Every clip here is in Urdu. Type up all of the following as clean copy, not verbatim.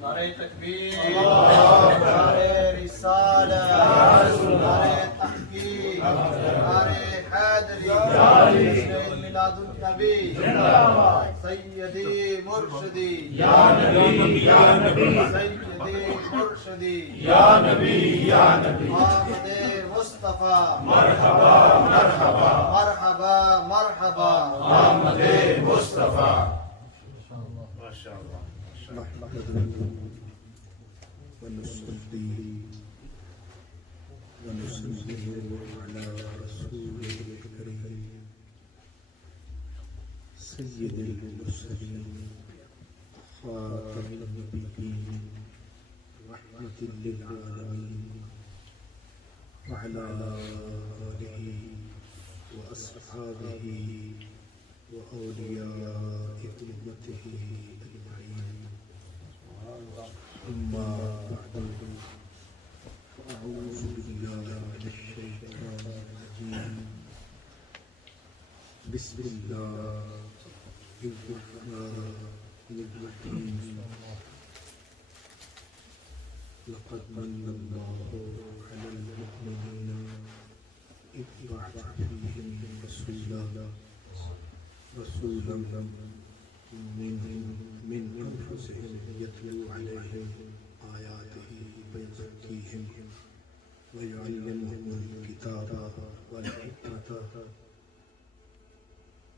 نعرہ تکبیر، نعرہ رسالہ، نعرہ تحقیق، نعرہ حیدری، میلاد النبی، سیدی مرشدی، یا نبی یا نبی، سیدی مرشدی، یا نبی یا نبی، آمد مصطفیٰ، مرحبا مرحبا، مرحبا مرحبا، آمد مصطفیٰ. نحمده ونصلي ونسلم على رسوله الكريم سيد المرسلين خاتم النبيين رحمة للعالمين وعلى آله وأصحابه وأولياء أمته أجمعين. أما بعد فأعوذ بالله من الشيطان الرجيم. بسم الله الرحمن الرحيم. لقد من الله على المؤمنين إذ بعث فيهم رسولا من أنفسهم يتلو عليهم آياته ويزكيهم ويعلمهم الكتاب والحكمة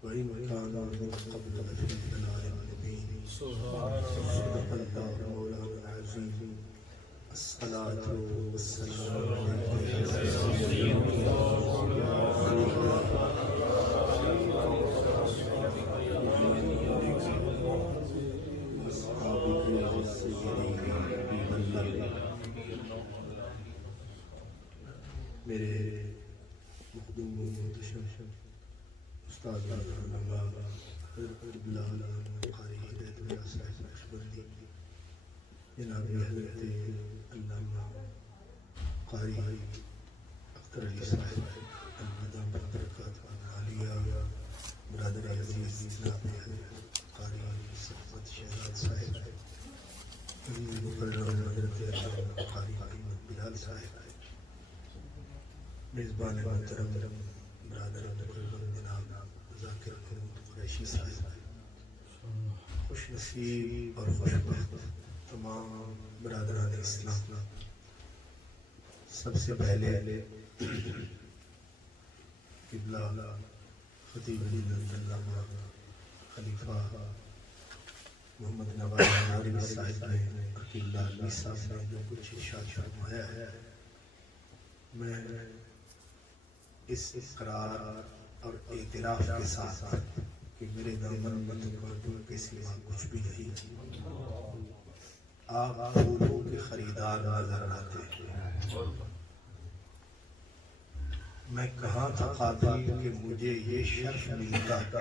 وإن كانوا من قبل لفي ضلال مبين. صدق الله مولانا العظيم. الصلاة والسلام میرے مخدوم و محتشم استاد علامہ قاری ہدایت اللہ صاحب نقشبندی، جناب حضرت علامہ قاری اختر علی صاحب المدامت برکاتہ عالیہ، برادر عزیز جناب حضرت قاری صفوت شہزاد صاحب، مقرر حضرت علامہ قاری احمد بلال صاحب، میزبان محترم برادر مکرم جناب ذاکر محمود قریشی صاحب، خوش نصیب اور خوش بخت تمام برادران اسلام، سب سے پہلے قبلہ خطیب علامہ خلیفہ محمد نواز نوری صاحب نے، قبلہ علی صاحب نے جو کچھ ارشاد فرمایا ہے، میں اس اقرار اور اعتراف کے ساتھ کہ میرے دامن متقدم کے سوا کچھ بھی نہیں، آپ پھولوں کے خریدار نظر آتے ہیں. میں کہاں تھا قاتل کہ مجھے یہ شرف ملتا،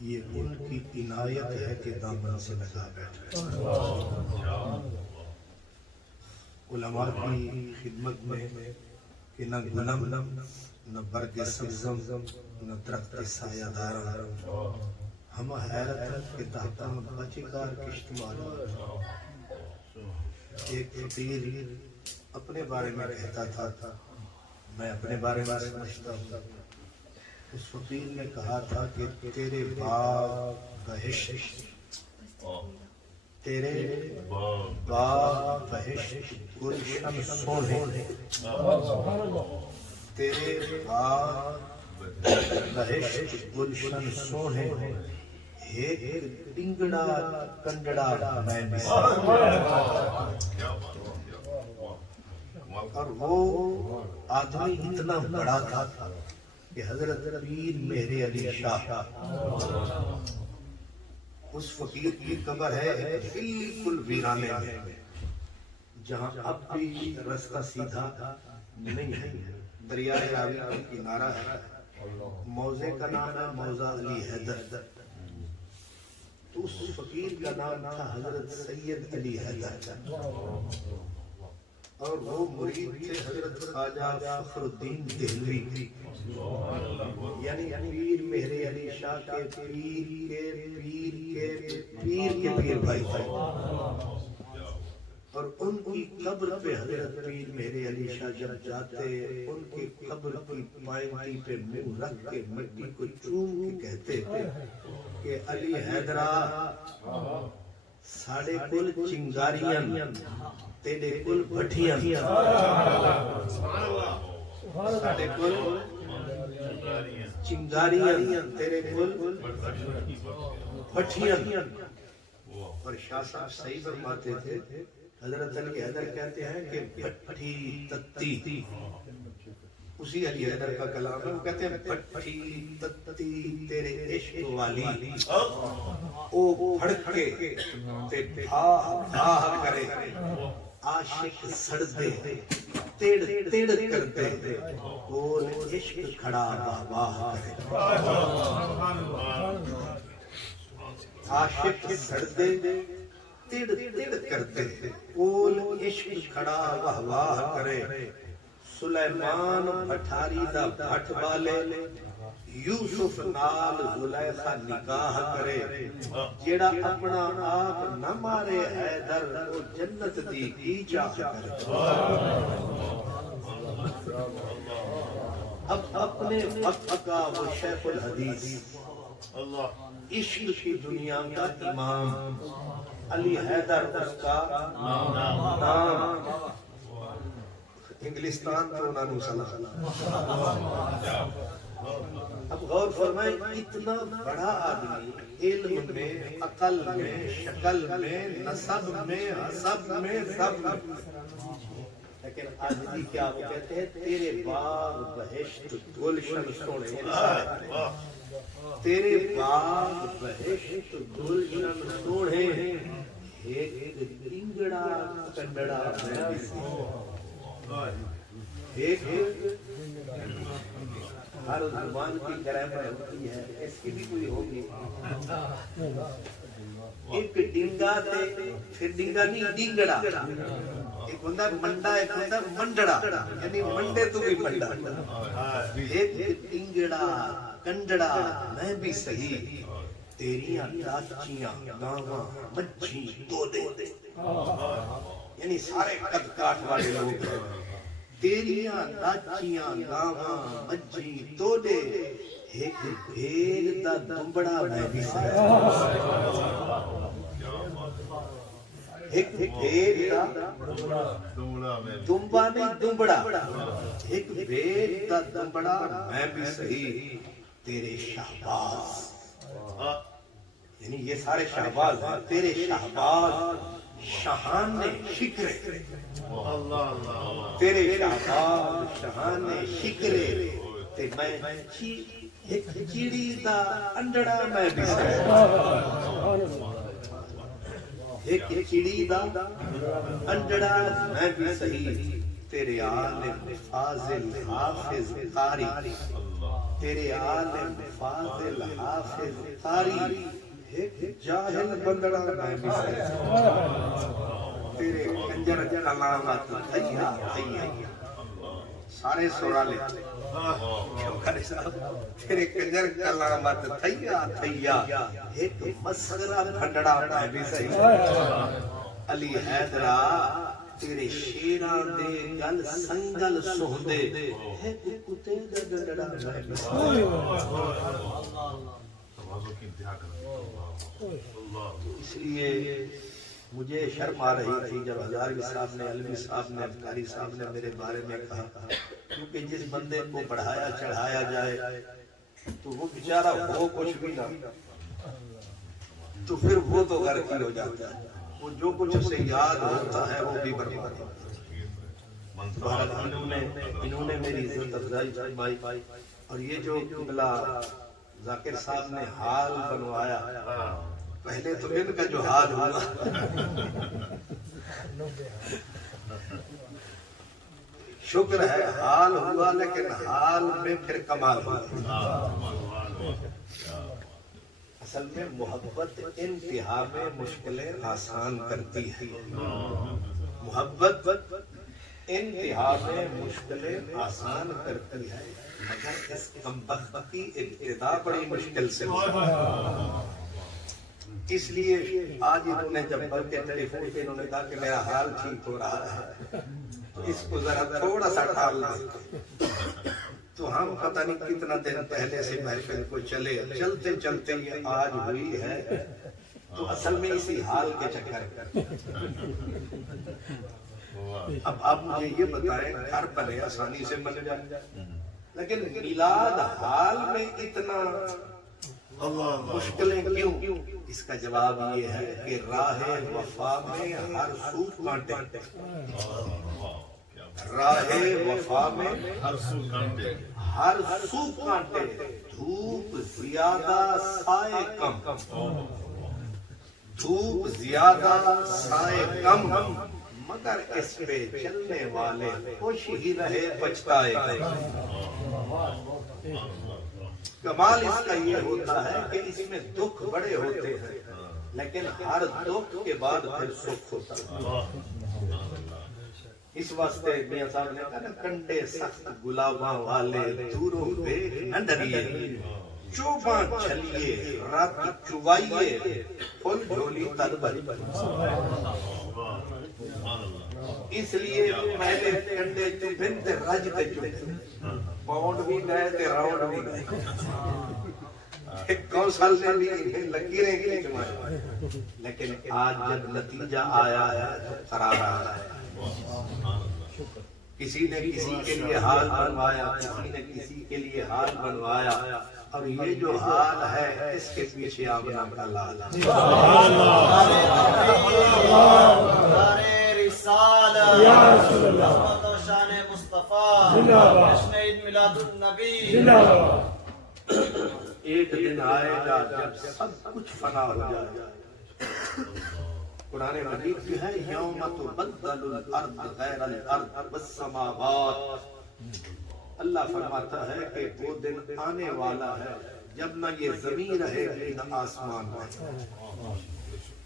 یہ ان کی عنایت ہے کہ دامن سے لگا بیٹھا. علماء کی خدمت میں کہ نہ غنم نہ برگ سبزم نہ درخت سایہ دار، ہم حیرت کے تحتا بچگار کشتمال. ایک فقیر اپنے بارے میں کہتا تھا، میں اپنے بارے میں سمجھتا ہوں. اس فقیر نے کہا تھا کہ تیرے باغ بہشت، تیرے باغ بہشت گلشن سونے، تیرے باغ بہشت گلشن سونے، ایک ڈنگڑا کنڈڑا میں اور وہ آدمی اتنا بڑا تھا کہ حضرت پیر مہر علی شاہ اس فقیر کی قبر ہے بالکل ویرانے میں، جہاں اب بھی راستہ سیدھا نہیں ہے، دریائے راوی کا کنارہ ہے، موضع کا نام ہے موضع علی حیدر، تو اس فقیر کا نام تھا حضرت سید علی حیدر، اور وہ مرید تھے حضرت خواجہ فخر الدین دہلوی، یعنی پیر مہر علی شاہ کے پیر کے پیر کے پیر کے پیر بھائی تھے، اور ان کی قبر پہ حضرت پیر مہر علی شاہ جب جاتے ان کی قبر کی پائنٹی پہ منہ رکھ کے مٹی کو چوم کے کہتے کہ علی حیدرہ ساڑے کل چنگاریاں تیرے کل بھٹیاں، ساڑے کل چنگاریاں تیرے کل بھٹیاں، اور شاہ صاحب صحیح فرماتے تھے، حضرت علی حیدر کہتے ہیں کہ بھٹی تتی، اسی علی حیدر کا کلام ہے، وہ کہتے ہیں بھٹی تتی تیرے عشق والی او بھڑکے تے بھا بھا کرے، عاشق سڑدے تیڑ تیڑ کرتے اور عشق کھڑا واہ واہ کرے، عاشق سڑدے تیڑ تیڑ کرتے اور عشق کھڑا واہ واہ کرے، سلیمان بھٹاری دا بھٹ والے یوسف نال زلیخا نکاح کرے، جیڑا اپنا آپ نہ مارے حیدر وہ جنت دی کی چاہ کرے، اب اپنے وقت کا وہ شیخ الحدیث، عشق کی دنیا کا امام علی حیدر اس کا نام، انگلستان تو انہوں نے سلام، اب غور فرمائیں اتنا بڑا آدمی علم میں، عقل میں، شکل میں، نسب میں، حسب میں، سب میں، لیکن آدمی کیا وہ کہتے ہیں تیرے باغ بہشت گلشن سونے، تیرے باغ بہشت گلشن سونے، ایک ڈنگڑا کنڈڑا ایک ہر زبان کی گرامر ہوتی ہے، اس کی بھی کوئی ہوگی، ایک ڈنگا تے پھر ڈنگا نہیں ڈنگڑا، ایک ہوندہ منڈا ایک ہوندہ منڈڑا، یعنی منڈے تو بھی منڈا، ایک ڈنگڑا کنڈڑا میں بھی صحیح، تیریاں لاچیاں گاواں مجھی دودے، یعنی سارے قد کاٹ والے لوگ، تیریاں لاچیاں گاواں مجھی دودے، ایک بھیڑ دا دمبڑا میں بھی صحیح، ایک بھیڑ دا دمبا نہیں دمبڑا، ایک بھیڑ دا دمبڑا میں بھی صحیح، تیرے شہباز، یعنی یہ سارے شہباز ہیں، تیرے شہباز شہان شکرے، تیرے شہباز شہان شکرے، تے میں ایک چیڑی دا انڈڑا میں بھی صحیح، ایک چیڑی دا انڈڑا میں بھی صحیح، تیرے عالم فاضل حافظ قاری، تیرے عالم فاضل حافظ قاری، ایک جاہل بندڑا میں بھی صحیح، تیرے کنجر کلامات تھیا تھیا، سارے سورا لے تیرے کنجر کلامات تھیا تھیا، ایک مسخرہ بھنڈڑا میں بھی صحیح، علی حیدرہ تیرے شیران دے گل سنگل سہدے، ایک کتے دا ڈنڈڑا میں بھی صحیح، اس لیے مجھے شرم آ رہی تھی جب ہزاروی صاحب نے، علوی صاحب نے، افکاری صاحب نے میرے بارے میں کہا، کیونکہ جس بندے کو بڑھایا چڑھایا جائے تو وہ بیچارہ ہو کچھ بھی نہ، تو پھر وہ تو غرقی ہو جاتا ہے، وہ جو کچھ اسے یاد ہوتا ہے وہ بھی برباد ہوتا ہے، انہوں نے میری عزت افزائی فرمائی، اور یہ جو قبلہ ذاکر صاحب نے حال بنوایا، پہلے تو ان کا جو حال ہوا شکر ہے حال ہوا، لیکن حال میں پھر کمال ہوا۔ اصل میں محبت انتہا میں مشکلیں آسان کرتی ہے، محبت انتہا میں مشکلیں آسان کرتی ہے، مگر اس کمبخت کی ابتدا بڑی مشکل سے ہوتی ہے۔ اس لیے آج انہوں نے جب بلکہ ٹیلی فون پہ انہوں نے کہا کہ میرا حال ٹھیک ہو رہا ہے، تو اس کو ذرا تھوڑا سا ٹال دیں، تو ہم پتہ نہیں کتنا دن پہلے سے محفل کو چلتے چلتے یہ آج ہوئی ہے، تو اصل میں اسی حال کے چکر اب آپ مجھے یہ بتائیں، گھر بنے آسانی سے بن جائے، لیکن میلاد حال میں اتنا مشکلیں کیوں؟ اس کا جواب یہ ہے کہ راہ وفا میں ہر سو کانٹے، راہ وفا میں ہر سو کانٹے، دھوپ زیادہ سائے کم، دھوپ زیادہ سائے کم، مگر اس پہ چلنے والے خوش ہی رہے پچھتائے کم۔ کمال اس کا یہ ہوتا ہے کہ اس میں دکھ بڑے ہوتے ہیں، لیکن ہر دکھ کے بعد پھر سکھ ہوتا ہے۔ اس واسطے میاں صاحب نے کہا نا، کنڈے سخت گلاباں والے دوروں پہ نہ ڈریے، چوباں چھلیے رات چوائیے، پھول جھولی تر بھری۔ اس لیے پہلے کنڈے چوبن تے رج تے چوبن، باؤنڈ بھی گئے تے راؤنڈ بھی گئے، کونسل نے بھی لکیریں کی جمائے، لیکن آج جب نتیجہ آیا ہے تو قرار آیا ہے۔ کسی نے کسی کے لیے حال بنوایا، کسی نے کسی کے لیے حال بنوایا، اور یہ جو حال ہے اس کے پیچھے آمنہ کا لال ہے۔ یا رسول اللہ، عظمت و شان مصطفیٰ، جشن عید میلاد النبی۔ ایک دن آئے گا جب سب کچھ فنا ہو جائے گا۔ قرآن مجید کی ہے، یوم تبدل الارض غیر الارض والسماوات۔ اللہ فرماتا ہے کہ وہ دن آنے والا ہے جب نہ یہ زمین رہے گی نہ آسمان رہے گا۔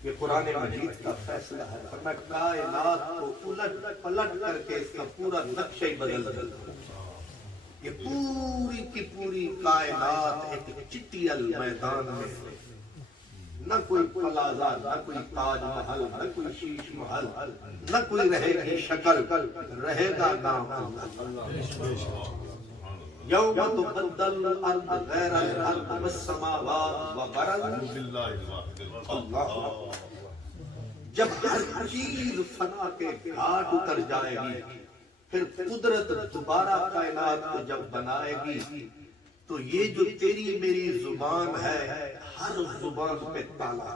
یہ قرآن مجید کا فیصلہ ہے، فرمایا کائنات کو الٹ پلٹ کر کے اس کا پورا نقشہ ہی بدل دے گا۔ یہ پوری کی پوری کائنات ایک چٹیل میدان میں، نہ کوئی پلازا، نہ کوئی تاج محل، نہ کوئی شیش محل، نہ کوئی رہے گی شکل، رہے گا نام اللہ۔ یوم تبدل الارض غیر الارض والسماوات وبرزوا اللہ۔ جب ہر چیز فنا کے گھاٹ اتر جائے گی، پھر قدرت دوبارہ کائنات کو جب بنائے گی، تو یہ جو تیری میری زبان ہے، ہر زبان پہ تالا۔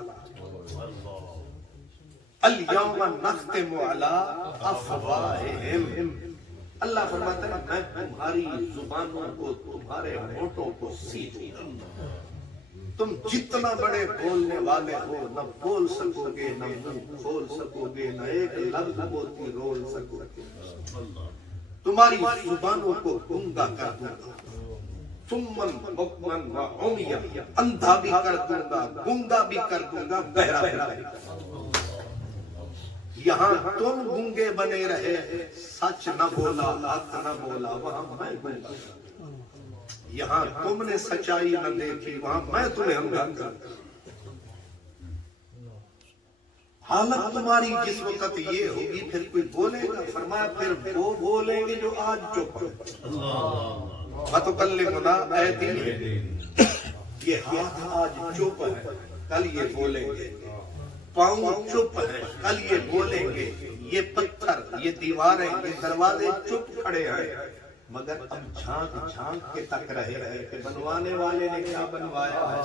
الیوم نختم علی افواہہم، اللہ فرماتا ہے میں تمہاری زبانوں کو، تمہارے ہونٹوں کو سیدھوں گا۔ تم جتنا بڑے بولنے والے ہو، نہ بول سکو گے، نہ منہ کھول سکو گے، نہ ایک لفظ موتی رول سکو گے۔ تمہاری زبانوں کو گنگا کر دوں گا، سمن بکمن و عمیا، اندھا بھی کر دوں گا، گنگا بھی کر دوں گا، بہرا بھی کر دوں گا۔ یہاں تم گنگے بنے رہے، سچ نہ بولا، حق نہ بولا، وہاں میں گنگا۔ یہاں تم نے سچائی نہ دیکھی، وہاں میں تمہیں اندھا کر دوں۔ حالت تمہاری جس وقت یہ ہوگی، پھر کوئی بولے گا؟ فرمایا پھر وہ بولیں گے جو آج چپ ہیں۔ وَتُكَلِّمُنَا أَيْدِيهِمْ، یہ ہاتھ آج چپ ہے، کل یہ بولیں گے۔ پاؤں چپ ہے، کل یہ بولیں گے۔ یہ پتھر، یہ دیواریں، یہ دروازے چپ کھڑے ہیں، مگر اب جھانک جھانک کے تک رہے ہیں کہ بنوانے والے نے کیا بنوایا ہے،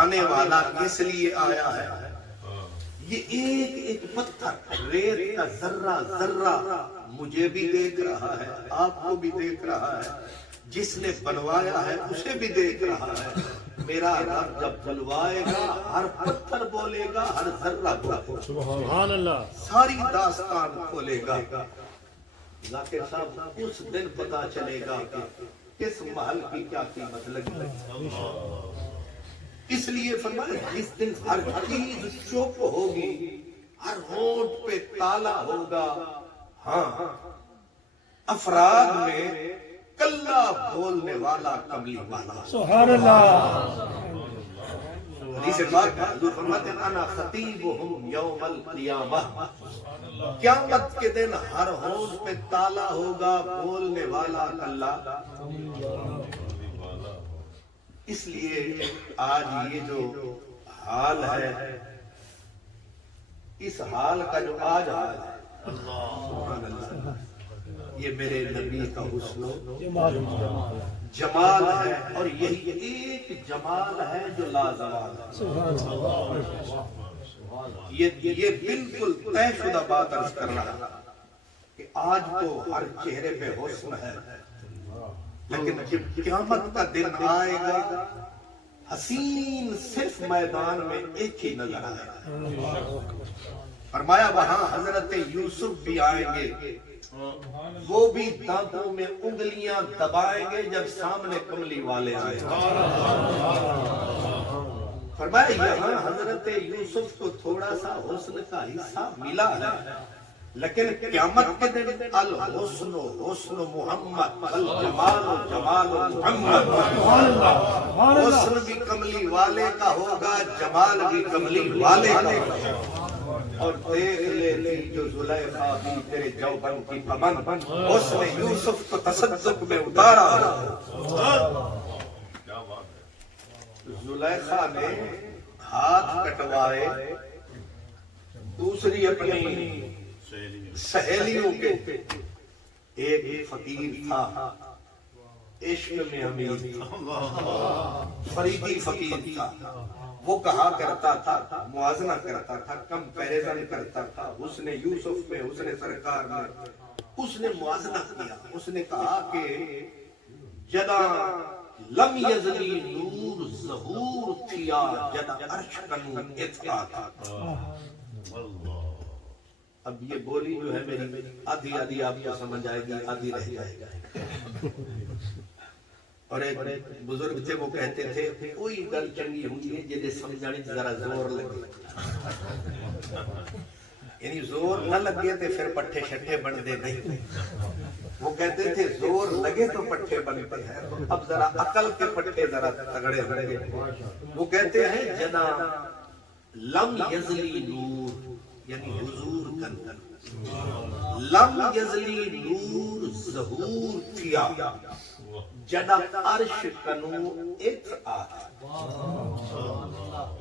آنے والا کس لیے آیا ہے۔ یہ ایک ایک پتھر، ریت کا ذرہ ذرہ مجھے بھی دیکھ رہا ہے، آپ کو بھی دیکھ رہا ہے، جس نے بنوایا ہے اسے بھی دیکھ رہا ہے۔ میرا رب جب بلوائے گا ہر پتھر بولے گا، ہر ذرہ بولے گا، سبحان اللہ، ساری داستان کھولے گا۔ ذاکر صاحب اس دن پتا چلے گا کہ کس محل کی کیا قیمت لگی۔ اس لیے فرمایا جس دن ہر چیز چپ ہوگی، ہر ہونٹ پہ تالا ہوگا، ہاں افراد میں کلہ بولنے والا کملی والا۔ سبحان اللہ، حدیث پاک میں حضور فرماتے ہیں انا خطیبہم یوم القیامہ، قیامت کے دن ہر ہونٹ پہ تالا ہوگا، بولنے والا اللہ۔ اس لیے آج یہ جو حال ہے، اس حال کا جو آج حال ہے، سبحان اللہ، یہ میرے نبی کا حسن و جمال ہے، اور یہی ایک جمال ہے جو لازوال ہے۔ یہ بالکل طے شدہ بات عرض کر رہا کہ آج تو ہر چہرے پہ حسن ہے، لیکن جب قیامت کا دن آئے گا حسین صرف میدان میں ایک ہی نظر آئے گا۔ فرمایا وہاں حضرت یوسف بھی آئیں گے، وہ بھی دانتوں میں انگلیاں دبائیں گے جب سامنے کملی والے آئیں گے۔ فرمایا یہاں حضرت یوسف کو تھوڑا سا حسن کا حصہ ملا ہے، لیکن قیامت کے دن الحسن حسن محمد، الجمال جمال محمد، حسن بھی کملی والے کا ہوگا، جمال بھی کملی والے کا ہوگا۔ اور دیکھ لے جو زلیخا بھی تیرے جوبن کی پمن، اس نے یوسف کو تصدق میں اتارا۔ زلیخا نے ہاتھ کٹوائے، دوسری اپنی سہیلیوں کے، ایک فقیر تھا، عشق میں امیر تھا، فریدی فقیر تھا، وہ کہا کرتا تھا، موازنہ کرتا تھا، کمپیریزن کرتا تھا، اس نے یوسف میں، اس نے سرکار میں، اس نے موازنہ کیا، اس نے کہا کہ جدا لم یزلی نور ظہور تھیا، جدا عرش کنو اتفاق۔ اب یہ بولی جو ہے میری آدھی آدھی آپ کو سمجھ آئے گی، آدھی رہ جائے گا۔ اور ایک بزرگ تھے، وہ کہتے تھے کوئی گل چنگی ہوئی ہے جنہیں سمجھانے ذرا زور لگے، یعنی زور نہ لگے تو پھر پٹھے شٹھے بنتے نہیں۔ وہ کہتے تھے زور لگے تو پٹھے بنتے ہیں، اب ذرا عقل کے پٹھے ذرا تگڑے ہوں گے۔ وہ کہتے ہیں جنا لم یزلی نور، یعنی حضور کا نور، لم یزلی نور ظہور تھیا، جدا عرش کنو اتفاق۔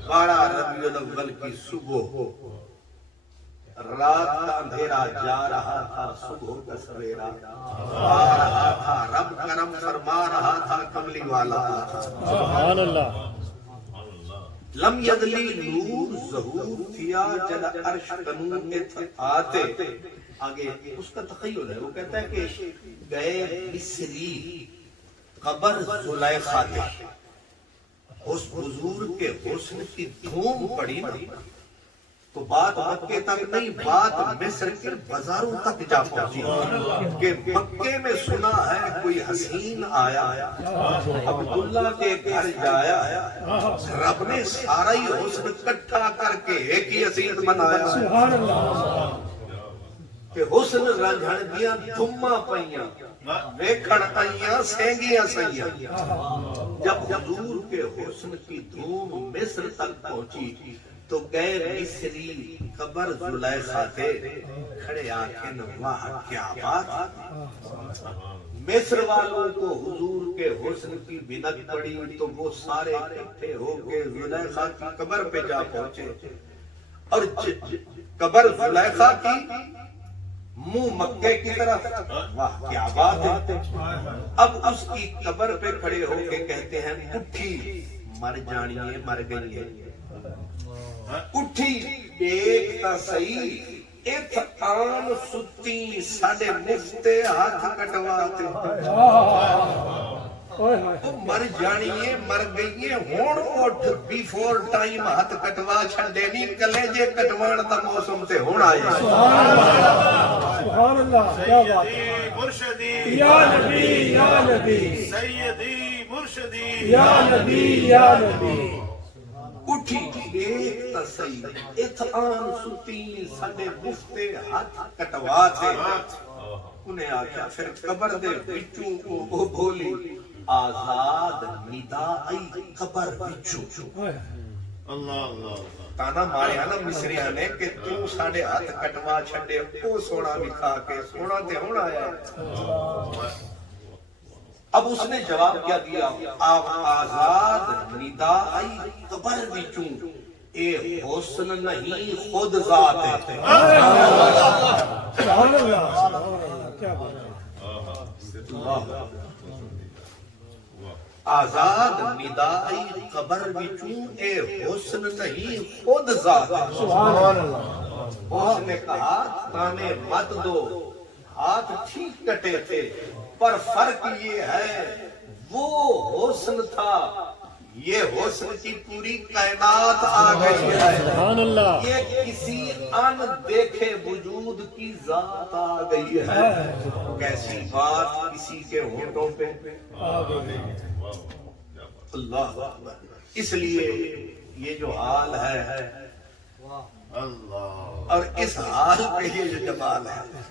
12 ربیع الاول کی صبح، رات کا اندھیرا جا رہا تھا، صبح کا سویرا آ رہا تھا، رب کرم فرما رہا تھا، کملی والا تھا۔ سبحان اللہ، لم یزلی نور ظہور تھیا، جدا عرش کنو اتفاق۔ آگے اس کا تخیل ہے، وہ کہتا ہے کہ گئے مصری قبر زلیخا تھے، اس حضور کے حسن کی دھوم پڑی نا، تو بات مکے تک نہیں، بات مصر کے بازاروں تک جا پہنچی کہ مکے میں سنا ہے کوئی حسین آیا، عبداللہ کے گھر جایا، رب نے سارا ہی حسن اکٹھا کر کے ایک ہی حسین بنایا۔ سبحان اللہ، کہ حسن رنجھن دیاں دھماں پئیاں، ویکھن آئیاں سینگیاں سیاں۔ جب حضور کے حسن کی دھوم مصر تک پہنچی تو گئے مصری قبر زلیخا تھے، کھڑے آکھن واہ کیا بات۔ مصر والوں کو حضور کے حسن کی بنت پڑی تو وہ سارے اکٹھے ہو کے زلیخا کی قبر پہ جا پہنچے، اور قبر زلیخا کی منہ مکے کی طرف، واہ کیا بات ہے۔ اب اس کی قبر پہ کھڑے ہو کے کہتے ہیں اٹھی مر جانیے، مر گئی ہے، اٹھی دیکھتا صحیح ات آن ستی ساڑے مفتے ہاتھ کٹواتے وہ مر جانیے مر گئیے ہون اٹھ بیفور ٹائم ہاتھ کٹوا چھڑے نہیں کلیجے کٹوان تا موسم تے ہون آئے سبحان اللہ کیا بات سیدی مرشدی یا نبی یا نبی سیدی مرشدی یا نبی یا نبی اٹھی ایک تسئی ات آن ستی ساڑے مفتے ہاتھ کٹوا تھے انہیں آکھا پھر قبر دے بچوں کو وہ بولی آزاد ندائی قبر بچوں اللہ اللہ تانا ماریا نا مصریہ نے کہ تو ساڑے ہاتھ کٹوا چھڑے او سونا بھی کھا کے سونا تے ہونا آیا اب اس نے جواب کیا دیا آپ آزاد ندائی قبر بچوں اے حسن نہیں خود ذات ہے سبحان اللہ کیا بات آزاد ندائی قبر بچوں اے حسن نہیں خود ذات ہے سبحان اللہ اس نے کہا تانے مت دو ہاتھ ٹھیک کٹے تھے پر فرق یہ ہے وہ حسن تھا یہ حسن کی پوری کائنات آ گئی ہے سبحان اللہ یہ کسی ان دیکھے وجود کی ذات آ گئی ہے کیسی بات کسی کے ہونٹوں پہ اللہ اس لیے یہ جو حال ہے اللہ اور اس حال پہ یہ جو جمال ہے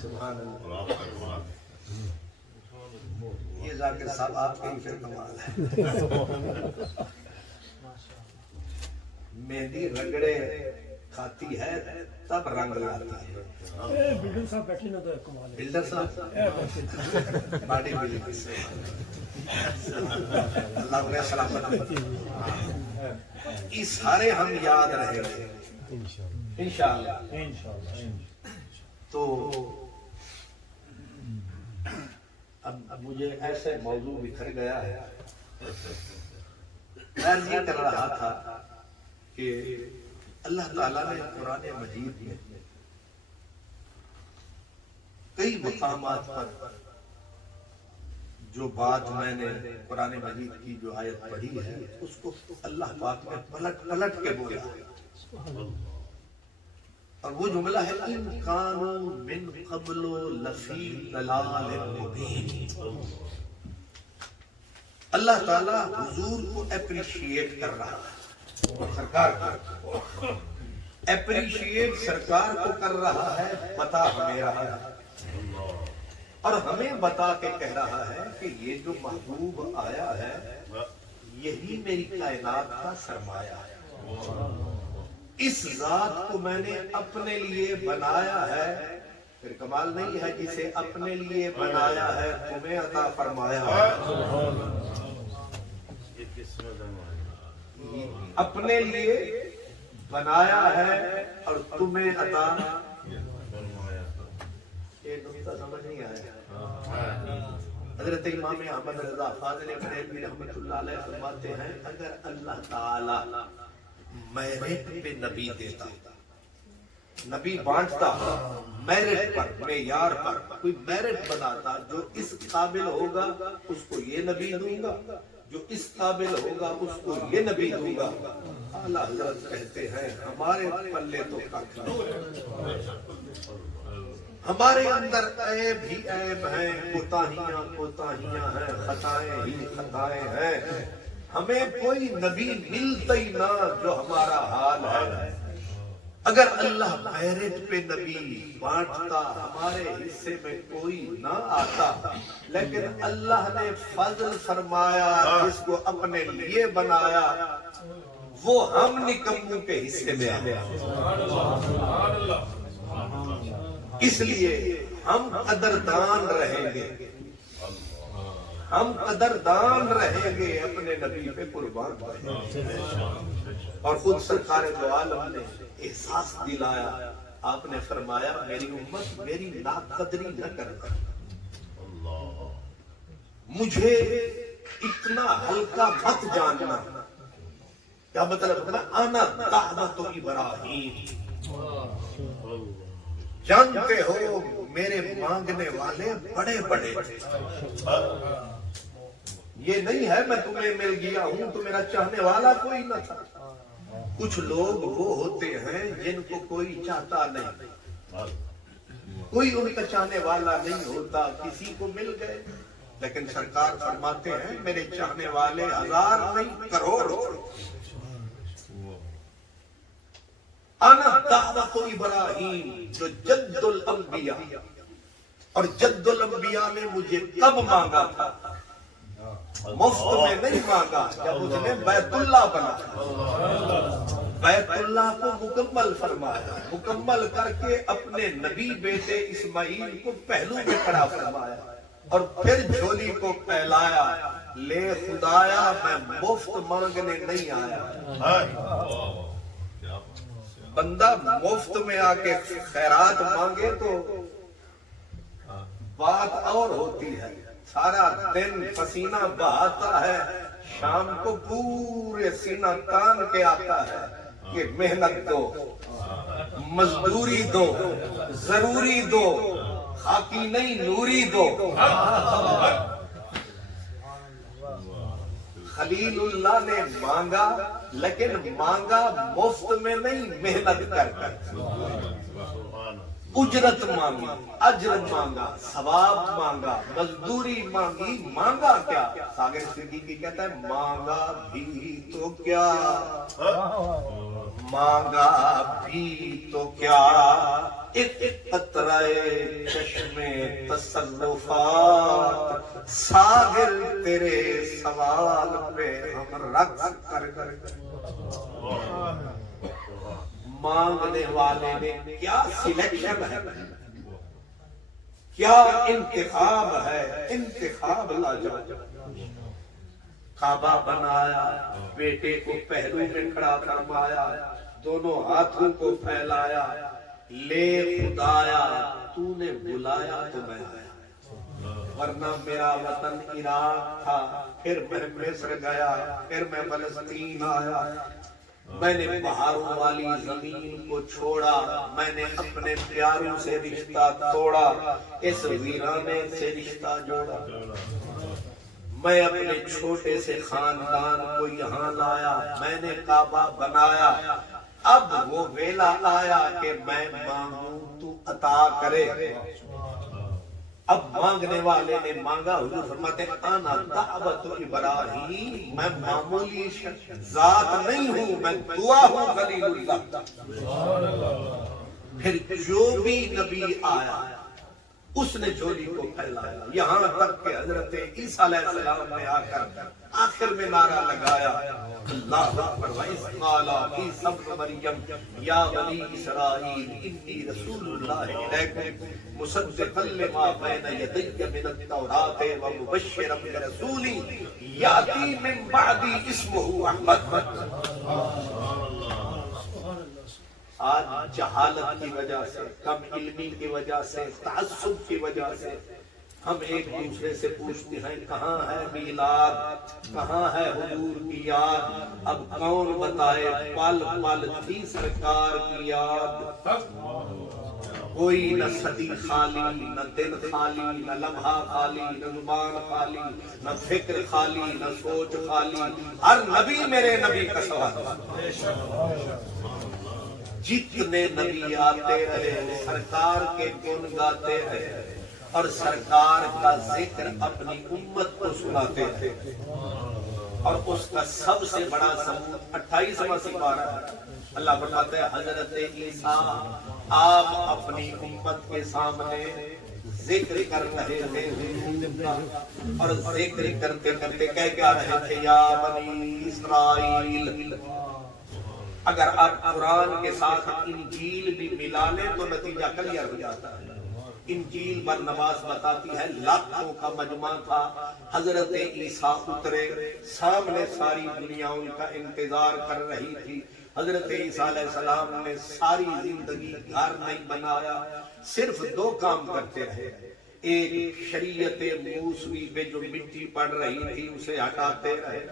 سبحان اللہ یہ ذاکر صاحب آپ کے ہی پھر کمال ہے مہندی رگڑے کھاتی ہے تب رنگ لاتی ہے بلڈر صاحب بیٹھے نہ تو کمال ہے بلڈر صاحب باڈی بلڈر سے اللہ انہیں سلامت یہ سارے ہم یاد رہیں گے انشاءاللہ تو اب مجھے ایسے موضوع بکھر گیا ہے میں یہ کر رہا تھا کہ اللہ تعالیٰ نے قرآن مجید میں کئی مقامات پر جو بات میں نے قرآن مجید کی جو آیت پڑھی ہے اس کو اللہ پاک نے پلٹ کے بولا اور وہ جملہ ہے ان کانوا من قبل لفی ضلال مبین اللہ تعالیٰ حضور کو اپریشیٹ کر رہا ہے سرکار کو اپریشیٹ سرکار کو کر رہا ہے بتا ہمیں رہا ہے اور ہمیں بتا کے کہہ رہا ہے کہ یہ جو محبوب آیا ہے یہی میری کائنات کا سرمایہ ہے اس ذات کو میں نے اپنے لیے بنایا ہے پھر کمال نہیں ہے جسے اپنے لیے بنایا ہے تمہیں عطا فرمایا ہے اپنے لیے بنایا ہے اور تمہیں عطا یہ نقطہ سمجھ نہیں آیا حضرت امام احمد رضا فاضل بریلوی رحمۃ اللہ علیہ فرماتے ہیں اگر اللہ تعالی میرٹ پہ نبی دیتا نبی بانٹتا میرٹ پر معیار پر کوئی میرٹ بناتا جو اس قابل ہوگا اس کو یہ نبی دوں گا جو اس قابل ہوگا اس کو یہ نبی دوں گا اعلیٰ حضرت کہتے ہیں ہمارے پلے تو کھا ہمارے اندر عیب ہی عیب ہیں کوتاہیاں ہیں خطائیں ہی خطائیں ہیں ہمیں کوئی نبی ملتا ہی نہ جو ہمارا حال ہے اگر اللہ میرٹ پہ نبی بانٹتا ہمارے حصے میں کوئی نہ آتا لیکن اللہ نے فضل فرمایا جس کو اپنے لیے بنایا وہ ہم نکموں کے حصے میں آیا اس لیے ہم قدردان رہیں گے ہم قدردان رہیں گے اپنے نبی پہ قربان رہیں گے اور خود سرکار دو عالم نے احساس دلایا آپ نے فرمایا میری امت میری ناقدری نہ کرتا مجھے اتنا ہلکا مت جاننا کیا مطلب ہے انا دعوت ابراہیم جانتے ہو میرے مانگنے والے بڑے بڑے تھے. یہ نہیں ہے میں تمہیں مل گیا ہوں تو میرا چاہنے والا کوئی نہ تھا. کچھ لوگ وہ ہوتے ہیں جن کو کوئی چاہتا نہیں, کوئی ان کا چاہنے والا نہیں ہوتا, کسی کو مل گئے. لیکن سرکار فرماتے ہیں میرے چاہنے والے ہزار نہیں کروڑ. انا دعوت ابراہیم جو جد الانبیاء, اور جد الانبیاء نے مجھے کب مانگا تھا؟ مفت میں نہیں مانگا, جب اس نے بیت اللہ بنا, بیت اللہ کو مکمل فرمایا, مکمل کر کے اپنے نبی بیٹے اسماعیل کو پہلو میں کھڑا فرمایا, اور پھر جھولی کو پھیلایا. لے خدایا میں مفت مانگنے نہیں آیا. بندہ مفت میں آ کے خیرات مانگے تو بات اور ہوتی ہے. سارا دن پسینہ بہاتا ہے, شام کو پورے سینہ تان کے آتا ہے کہ محنت دو, مزدوری دو, ضروری دو, خاکی نہیں نوری دو. خلیل اللہ نے مانگا, لیکن مانگا مفت میں نہیں, محنت کر کر. اجرت مانگی, اجر مانگا, ثواب مانگا, مزدوری مانگی. مانگا کیا؟ ساگر صدیقی کہتا ہے مانگا بھی تو کیا, مانگا بھی تو کیا, ایک قطرہ چشم تصرفات. ساگر تیرے سوال پہ ہم رقص کر کر. مانگنے والے نے کیا سلیکشن ہے, کیا انتخاب ہے, انتخاب لاجواب. کعبہ بنایا, بیٹے کو پہلو میں کھڑا فرمایا, دونوں ہاتھوں کو پھیلایا. لے خدایا تو نے بلایا تو میں آیا, ورنہ میرا وطن عراق تھا, پھر میں مصر گیا, پھر میں فلسطین آیا. میں نے پہاڑوں والی زمین کو چھوڑا, میں نے اپنے پیاروں سے رشتہ توڑا, اس ویرانے سے رشتہ جوڑا. میں اپنے چھوٹے سے خاندان کو یہاں لایا, میں نے کعبہ بنایا. اب وہ ویلا آیا کہ میں مانگوں تو عطا کرے. اب مانگنے والے نے مانگا. حضور فرماتے ہیں انا دعوت ابراہیم, میں معمولی ذات نہیں ہوں, میں دعا ہوں خلیل اللہ. پھر جو بھی نبی آیا اس نے جھولی کو پھیلایا, یہاں تک کہ حضرت عیسیٰ علیہ السلام نے آ کر آخر میں نعرہ لگایا اللہ اکبر. وَإِذْ قَالَ عِيسَى ابْنُ مَرْيَمَ يَا بَنِي إِسْرَائِيلَ إِنِّي رَسُولُ اللَّهِ إِلَيْكُمْ مُصَدِّقًا لِمَا بَيْنَ يَدَيَّ مِنَ التَّوْرَاةِ وَمُبَشِّرًا بِرَسُولٍ يَأْتِي مِن بَعْدِي اسْمُهُ أَحْمَدُ. آج جہالت کی وجہ سے, کم علمی کی وجہ سے, تعصب کی وجہ سے ہم ایک دوسرے سے پوچھتے ہیں کہاں ہے میلاد, کہاں ہے حضور کی یاد. اب کون بتائے پل پل تھی سرکار کی یاد. کوئی نہ صدی خالی, نہ دن خالی, نہ لمحہ خالی, نہ زبان خالی, نہ فکر خالی, نہ سوچ خالی. ہر نبی میرے نبی کا سوال. جتنے نبی آتے رہے سرکار کے گن گاتے رہے, اور سرکار کا ذکر اپنی امت کو سناتے تھے. اور اس کا سب سے بڑا ثبوت 28واں سپارہ ہے. اللہ فرماتا ہے حضرت عیسیٰ آپ اپنی امت کے سامنے ذکر کر رہے تھے, اور ذکر کرتے کرتے کہہ کیا رہے تھے یا بنی اسرائیل. اگر آپ قرآن کے ساتھ انجیل بھی ملا لیں تو نتیجہ کلیئر ہو جاتا ہے. انجیل برنواس بتاتی ہے لاکھوں کا مجمع تھا, حضرت عیسیٰ اترے, سامنے ساری دنیا ان کا انتظار کر رہی تھی. حضرت عیسیٰ علیہ السلام نے ساری زندگی گھر نہیں بنایا, صرف 2 کام کرتے رہے. ایک شریعت موسوی پہ جو مٹی پڑ رہی تھی اسے ہٹاتے رہے,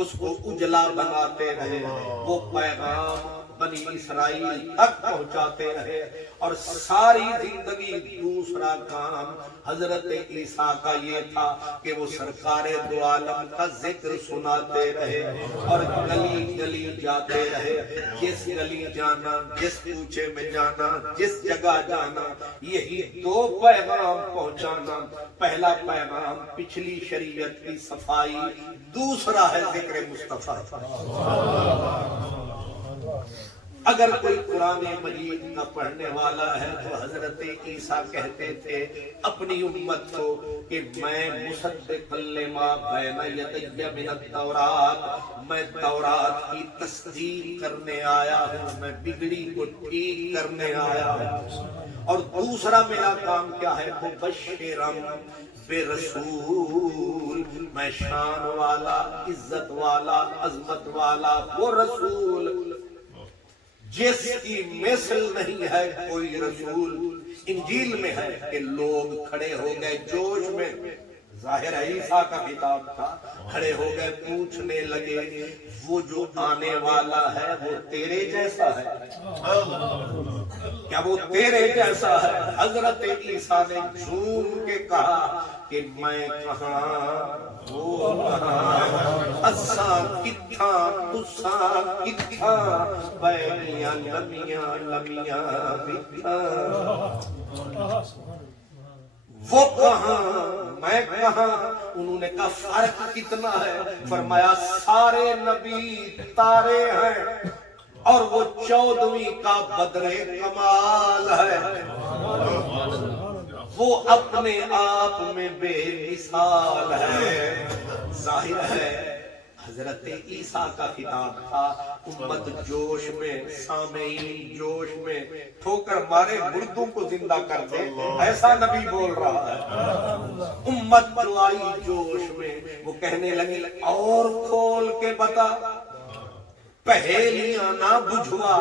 اس کو اجلا بناتے رہے, وہ پیغام بنی اسرائیل تک پہنچاتے رہے، اور ساری زندگی دوسرا کام حضرت عیسیٰ کا یہ تھا کہ وہ سرکار دو عالم کا ذکر سناتے رہے اور گلی گلی جاتے رہے، جس گلی جانا، جس کوچے میں جانا، جس جگہ جانا، یہی دو پیغام پہنچانا۔ پہلا پیغام پچھلی شریعت کی صفائی، دوسرا ہے ذکر مصطفیٰ۔ اگر کوئی قرآن مجید کا پڑھنے والا ہے تو حضرت عیسیٰ کہتے تھے اپنی امت کو کہ میں مصدق لما بین یدی من التورات، میں تورات کی تصدیق کرنے آیا ہوں، میں بگڑی کو ٹھیک کرنے آیا ہوں۔ اور دوسرا میرا کام کیا ہے؟ مبشرا برسول، میں شان والا، عزت والا، عظمت والا وہ رسول جس کی مثل نہیں ہے کوئی رسول۔ انجیل میں ہے کہ لوگ کھڑے ہو گئے جوش میں، ظاہر عیسیٰ کا خطاب تھا، کھڑے ہو گئے پوچھنے لگے وہ جو آنے والا ہے وہ تیرے جیسا ہے؟ کیا وہ تیرے جیسا ہے؟ حضرت عیسیٰ نے جھوم کے کہا کہ میں کہاں، وہ کہاں، اساں کتھاں، تساں کتھاں، بیلیاں لمیاں لمیاں بتھاں، وہ کہاں میں کہاں۔ انہوں نے کہا فرق کتنا ہے؟ فرمایا سارے نبی تارے ہیں اور وہ 14ویں کا بدر کمال ہے، وہ اپنے آپ میں بے مثال ہے۔ ظاہر ہے حضرت عیسیٰ کا خطاب تھا، امت جوش میں، سامعین جوش میں، ٹھوکر مارے مردوں کو زندہ کر دے، ایسا نبی بول رہا ہے۔ امت جو آئی جوش میں، وہ کہنے لگی اور کھول کے بتا، پہیلیاں نہ بجھوا۔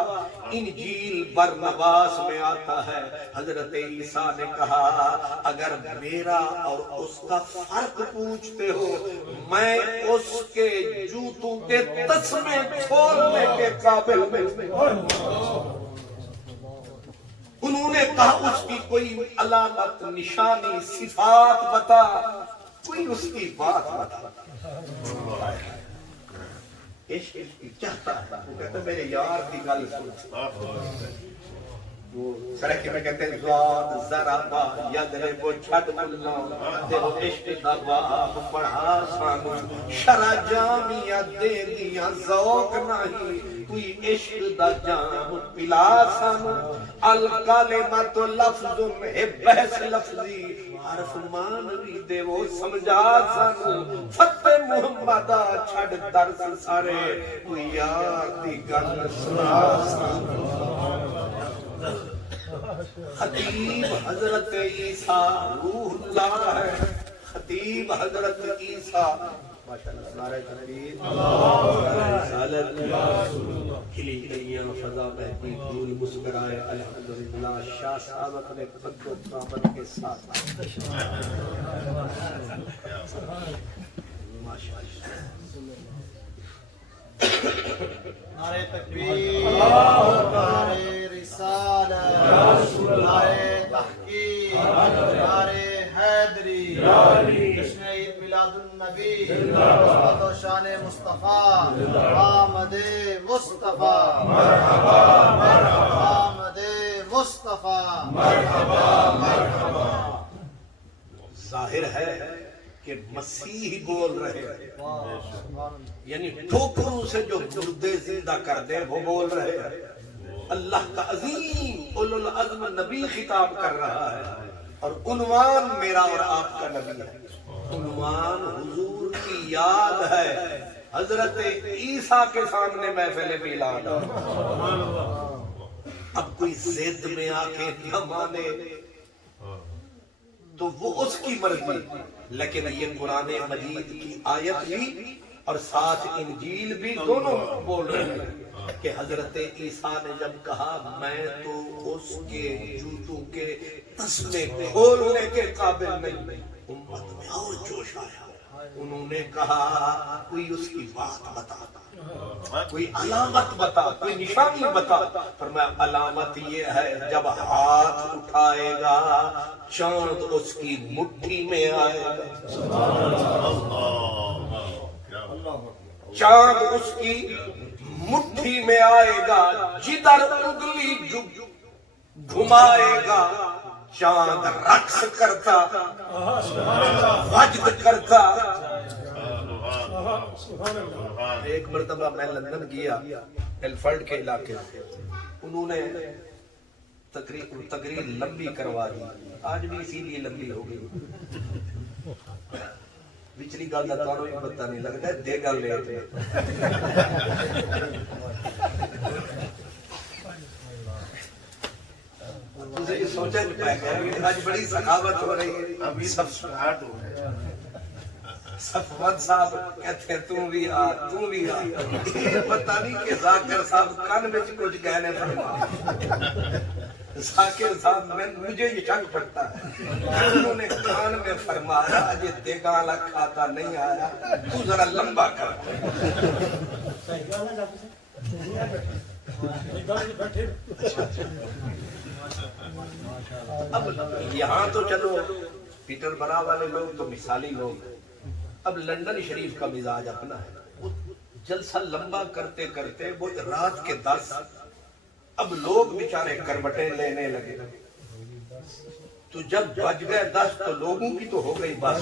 انجیل برنباس میں آتا ہے، حضرت عیسیٰ نے کہا اگر میرا اور اس کا فرق پوچھتے ہو، میں اس کے جوتوں کے تسمے کھولنے کے قابل نہیں۔ انہوں نے کہا اس کی کوئی علامت، نشانی، صفات بتا، کوئی اس کی بات بتا۔ عشق چاہتا ہے، وہ کہتا ہے میرے یار کی گل سن۔ وہ سڑک میں کہتے ہیں ذات ذرا با یدرب چھٹ ملا، تے وہ عشق دا باپ پڑھا سانو، شرع جامیہ دے دیا ذوق نہیں، کوئی عشق دا جام پلا سانو۔ الکلمۃ لفظ ہے بحث لفظی، حرف مانوی دے وہ سمجھا سانو۔ فتح محمدہ چھڑ درس سارے، کوئی یار دی گل سنا سانو۔ خطیب حضرت عیسیٰ روح اللہ ہے، خطیب حضرت عیسیٰ ماشاءاللہ نعرہ تکبیر، کھلی گلیاں فضا بہتی پھول مسکرائے الحمدللہ، شاہ صاحب اپنے قد و کامل کے ساتھ ماشاءاللہ۔ نعرہ تکبیر، نعرہ رسالت، نعرہ تحقیق، نعرہ حیدری، جشن عید میلاد النبی، عظمت و شان مصطفیٰ، آمد مصطفیٰ، آمد مصطفیٰ۔ ظاہر ہے کہ مسیح بول رہے ہیں، یعنی ٹھوکروں سے جو مردے زندہ کر دیں وہ بول رہے ہیں۔ اللہ کا عظیم اولو العزم نبی خطاب کر رہا ہے، اور عنوان میرا اور آپ کا نبی ہے، عنوان حضور کی یاد ہے۔ حضرت عیسیٰ کے سامنے محفل میلاد، اب کوئی ضد میں آ کے نہ مانے تو وہ اس کی مرضی، لیکن یہ قرآن مجید کی آیت بھی اور ساتھ انجیل بھی دونوں بول رہے ہیں کہ حضرت عیسیٰ نے جب کہا میں تو اس کے جوتوں کے تسمے کھولنے کے قابل نہیں، امت میں اور جوش آیا. انہوں نے کہا کوئی اس کی بات بتا, کوئی علامت بتا, کوئی نشانی بتا. فرمایا علامت یہ ہے جب ہاتھ اٹھائے گا چاند اس کی مٹھی میں آئے گا. چاند اس کی مٹھی میں آئے گا, جدھر انگلی گھمائے گا چاند رقص کرتا, وجد کرتا. ایک مرتبہ میں لندن گیا, ایلفرڈ کے علاقے میں. انہوں نے تقریر لمبی کروا دی, آج بھی اسی لیے لمبی ہو گئی. پچھلی گل کا تمہیں بھی پتہ نہیں لگتا, دے گل لے تجھے یہ سوچا نہیں پائے گا آج بڑی سخاوت ہو رہی ہے. ابھی سب سٹارٹ ہو رہے ہیں. صفوت صاحب کہتے ہیں تم بھی آ, تم بھی آ. پتہ نہیں کہ ذاکر صاحب کان میں کچھ کہنے فرمایا. ذاکر صاحب مجھے یہ شک پڑتا ہے انہوں نے کان میں فرمایا یہ دیگالا کھاتا نہیں آیا, تو ذرا لمبا کر. اب یہاں تو چلو پیٹر برا والے لوگ تو مثالی لوگ. اب لندن شریف کا مزاج اپنا ہے. جلسہ لمبا کرتے کرتے وہ رات کے 10, اب لوگ بیچارے کروٹیں لینے لگے. تو جب بج گئے 10 تو لوگوں کی تو ہو گئی بات.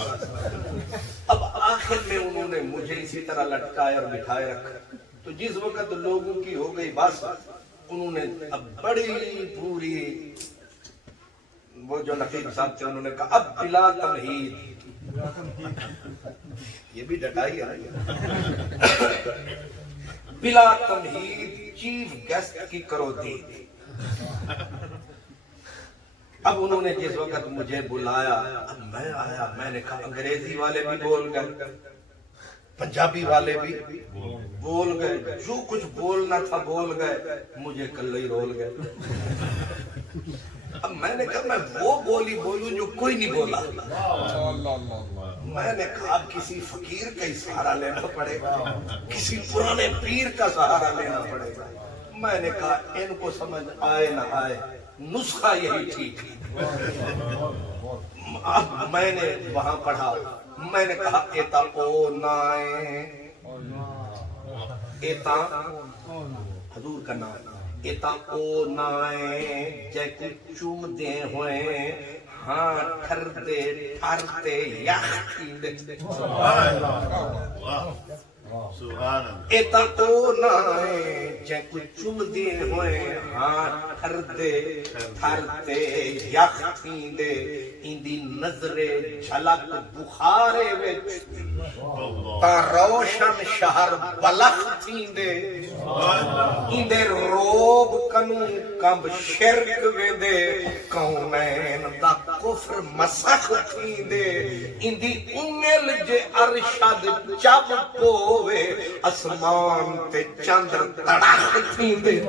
اب آخر میں انہوں نے مجھے اسی طرح لٹکائے اور بٹھائے رکھا. تو جس وقت لوگوں کی ہو گئی بات, انہوں نے اب بڑی پوری وہ جو نقیب صاحب تھے انہوں نے کہا اب بلا تمہید. یہ بھی ڈٹائی ہے. بلا تمہید چیف گیسٹ کی کرو دی. اب انہوں نے جس وقت مجھے بلایا, اب میں آیا, میں نے کہا انگریزی والے بھی بول گئے, پنجابی والے بھی بول گئے, جو کچھ بولنا تھا بول گئے, مجھے کل ہی رول گئے. اب میں نے کہا میں وہ بولی بولوں جو کوئی نہیں بولا. میں نے کہا کسی فقیر کا ہی سہارا لینا پڑے گا, کسی پرانے پیر کا سہارا لینا پڑے گا. میں نے کہا ان کو سمجھ آئے نہ آئے نسخہ یہی ٹھیک ہے. اب میں نے وہاں پڑھا, میں نے کہا ایتا او نائے, ایتا حضور کا نام, ایتا او نائے جے کو چوم دے ہوئے ہاں ٹھر دے ٹھرتے یخی دے. ایتا او نائے جے کو چوم دے ہوئے ہاں ٹھر دے ٹھرتے یخی دے. اندی نظر جھلک بخارے وچ تا روشن شہر بلخ تھیندے. اندے روب کنوں کمب شرک ویندے, کونین دا کفر مسخ تھیندے. اندی انگل جے ارشد چب پووے اسمان تے چندر تڑخ تھیندے.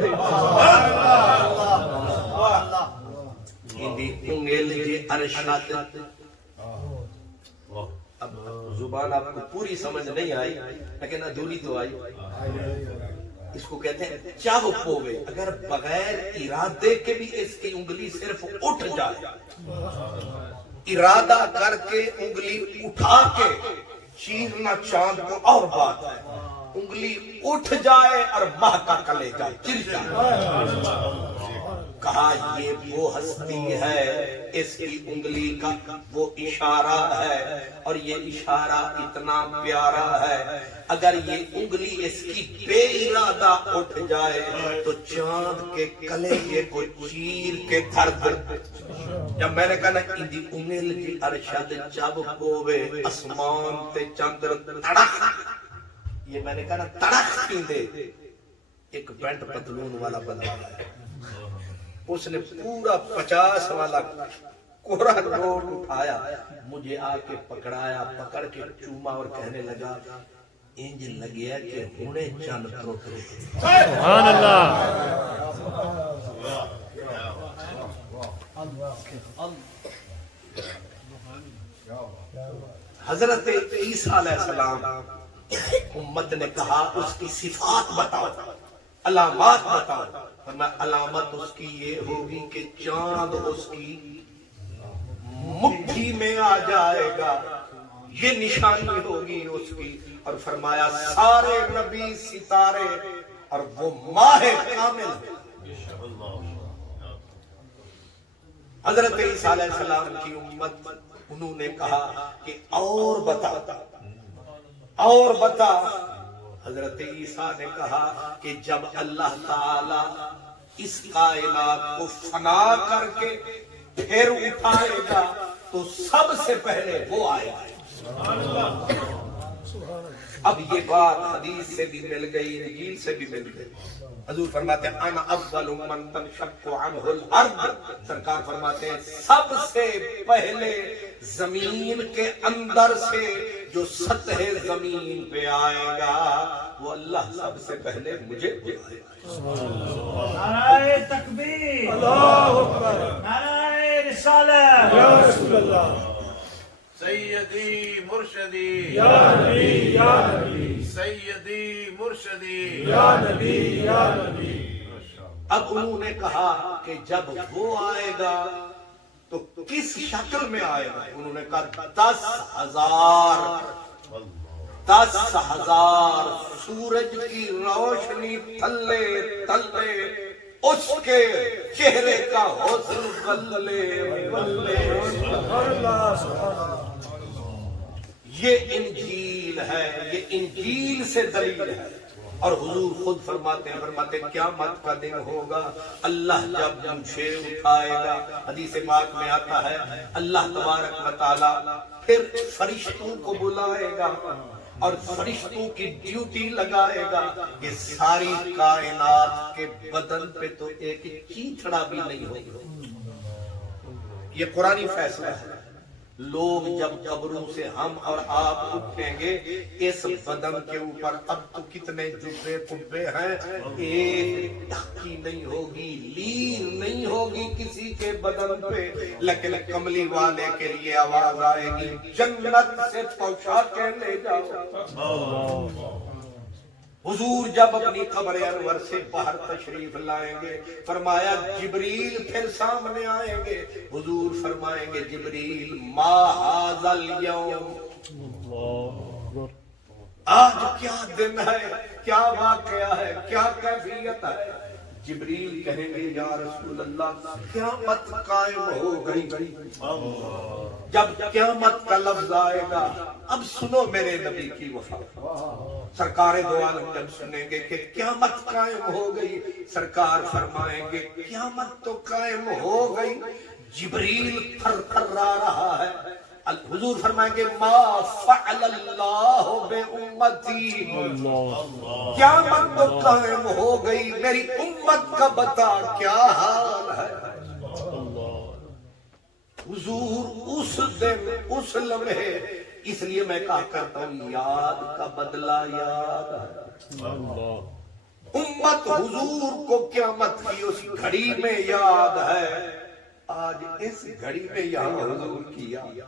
اندی انگل جے ارشد. اب زبان آپ کو پوری سمجھ نہیں آئی لیکن ادھوری تو آئی. اس کو کہتے ہیں چاو پووے, اگر بغیر ارادے کے بھی اس کی انگلی صرف اٹھ جائے, ارادہ کر کے انگلی اٹھا کے چیرنا چاند کو اور بات ہے, انگلی اٹھ جائے اور ماہ کا کلے جائے چر جائے. کہا یہ وہ ہستی ہے, اس کی انگلی کا وہ اشارہ ہے, اور یہ اشارہ اتنا پیارا ہے, اگر یہ انگلی اس کی بے ارادہ اٹھ جائے تو چاند کے کلیجے کو چیر کے دھر دے. جب میں نے کہا نا اندی انگل جی ارشد چب پووے اسمان تے چندر تڑخ, یہ میں نے کہا نا تڑخ پیندے. ایک پینٹ پتلون والا بندہ ہے, اس نے پورا 50 والا کوڑا نوٹ اٹھایا, مجھے آ کے پکڑایا, پکڑ کے چوما اور کہنے لگا انج لگیا کہ ہونے چند ٹوٹ گئے. سبحان اللہ. حضرت عیسیٰ علیہ السلام امت نے کہا اس کی صفات بتاؤ، علامات بتاؤ. فرمایا علامت اس کی یہ ہوگی کہ چاند اس کی مٹھی میں آ جائے گا، یہ نشانی ہوگی اس کی. اور فرمایا سارے نبی ستارے اور وہ ماہ کامل. حضرت عیسیٰ علیہ السلام کی امت انہوں نے کہا کہ اور بتا اور بتا. حضرت عیسیٰ نے کہا کہ جب اللہ تعالی اس کائنات کو فنا کر کے پھر اٹھائے گا تو سب سے پہلے وہ آئے گا. اب یہ بات حدیث سے بھی مل گئی، انجیل سے بھی مل گئی. حضور فرماتے ہیں انا اول من تنشق عنہ الارض. سرکار فرماتے ہیں سب سے پہلے زمین کے اندر سے جو سطح زمین پہ آئے گا وہ اللہ سب سے پہلے مجھے بلائے گا. نعرہ تکبیر، اللہ اکبر، نعرہ رسالت، یا رسول اللہ، سیدی مرشدی یا نبی یا نبی، سیدی مرشدی یا نبی یا نبی. اب انہوں نے کہا کہ جب وہ آئے گا تو کس شکل میں آئے گا؟ انہوں نے کہا 10,000 سورج کی روشنی تلے تلے اس کے چہرے کا حسن بلے بلے. سبحان اللہ، سبحان اللہ. یہ انجیل ہے، یہ انجیل سے دلیل ہے. اور حضور خود فرماتے ہیں قیامت کا دن ہوگا، اللہ جب مجھے اٹھائے گا. حدیث پاک میں آتا ہے اللہ تبارک و تعالی پھر فرشتوں کو بلائے گا اور فرشتوں کی ڈیوٹی لگائے گا. یہ ساری کائنات کے بدن پہ تو ایک چیتڑا بھی نہیں ہوگا. یہ قرآنی فیصلہ ہے. لوگ جب قبروں سے ہم اور آپ اٹھیں گے اس بدن کے اوپر اب تو کتنے جبے کبے ہیں، ایک ٹکی نہیں ہوگی، لین نہیں ہوگی کسی کے بدن پہ. لیکن کملی والے کے لیے آواز آئے گی جنت سے پہنچا کے لے جاؤ. حضور جب اپنی قبر انور سے باہر تشریف لائیں گے فرمایا جبریل پھر سامنے آئیں گے. حضور فرمائیں گے جبریل ما ھذا اليوم، آج کیا دن ہے، کیا واقعہ ہے، کیا کیفیت ہے؟ جبریل کہیں گے یا رسول اللہ قیامت قائم ہو گئی. جب قیامت کا لفظ آئے گا اب سنو میرے نبی کی وفا. سرکار دو عالم جب سنیں گے کہ قیامت قائم ہو گئی، سرکار فرمائیں گے قیامت تو قائم ہو گئی. جبریل تھر تھرا رہا ہے. حضور فرمائیں گے ما فعل اللہ بے امتی، قیامت تو قائم ہو گئی، میری امت کا بتا کیا حال ہے. حضور اس دن اس لمحے، اس لیے میں کہا کرتا ہوں یاد کا بدلہ یاد ہے. امت حضور کو قیامت کی اس گھڑی میں یاد ہے. آج اس گھڑی میں یہاں حضور کی یاد.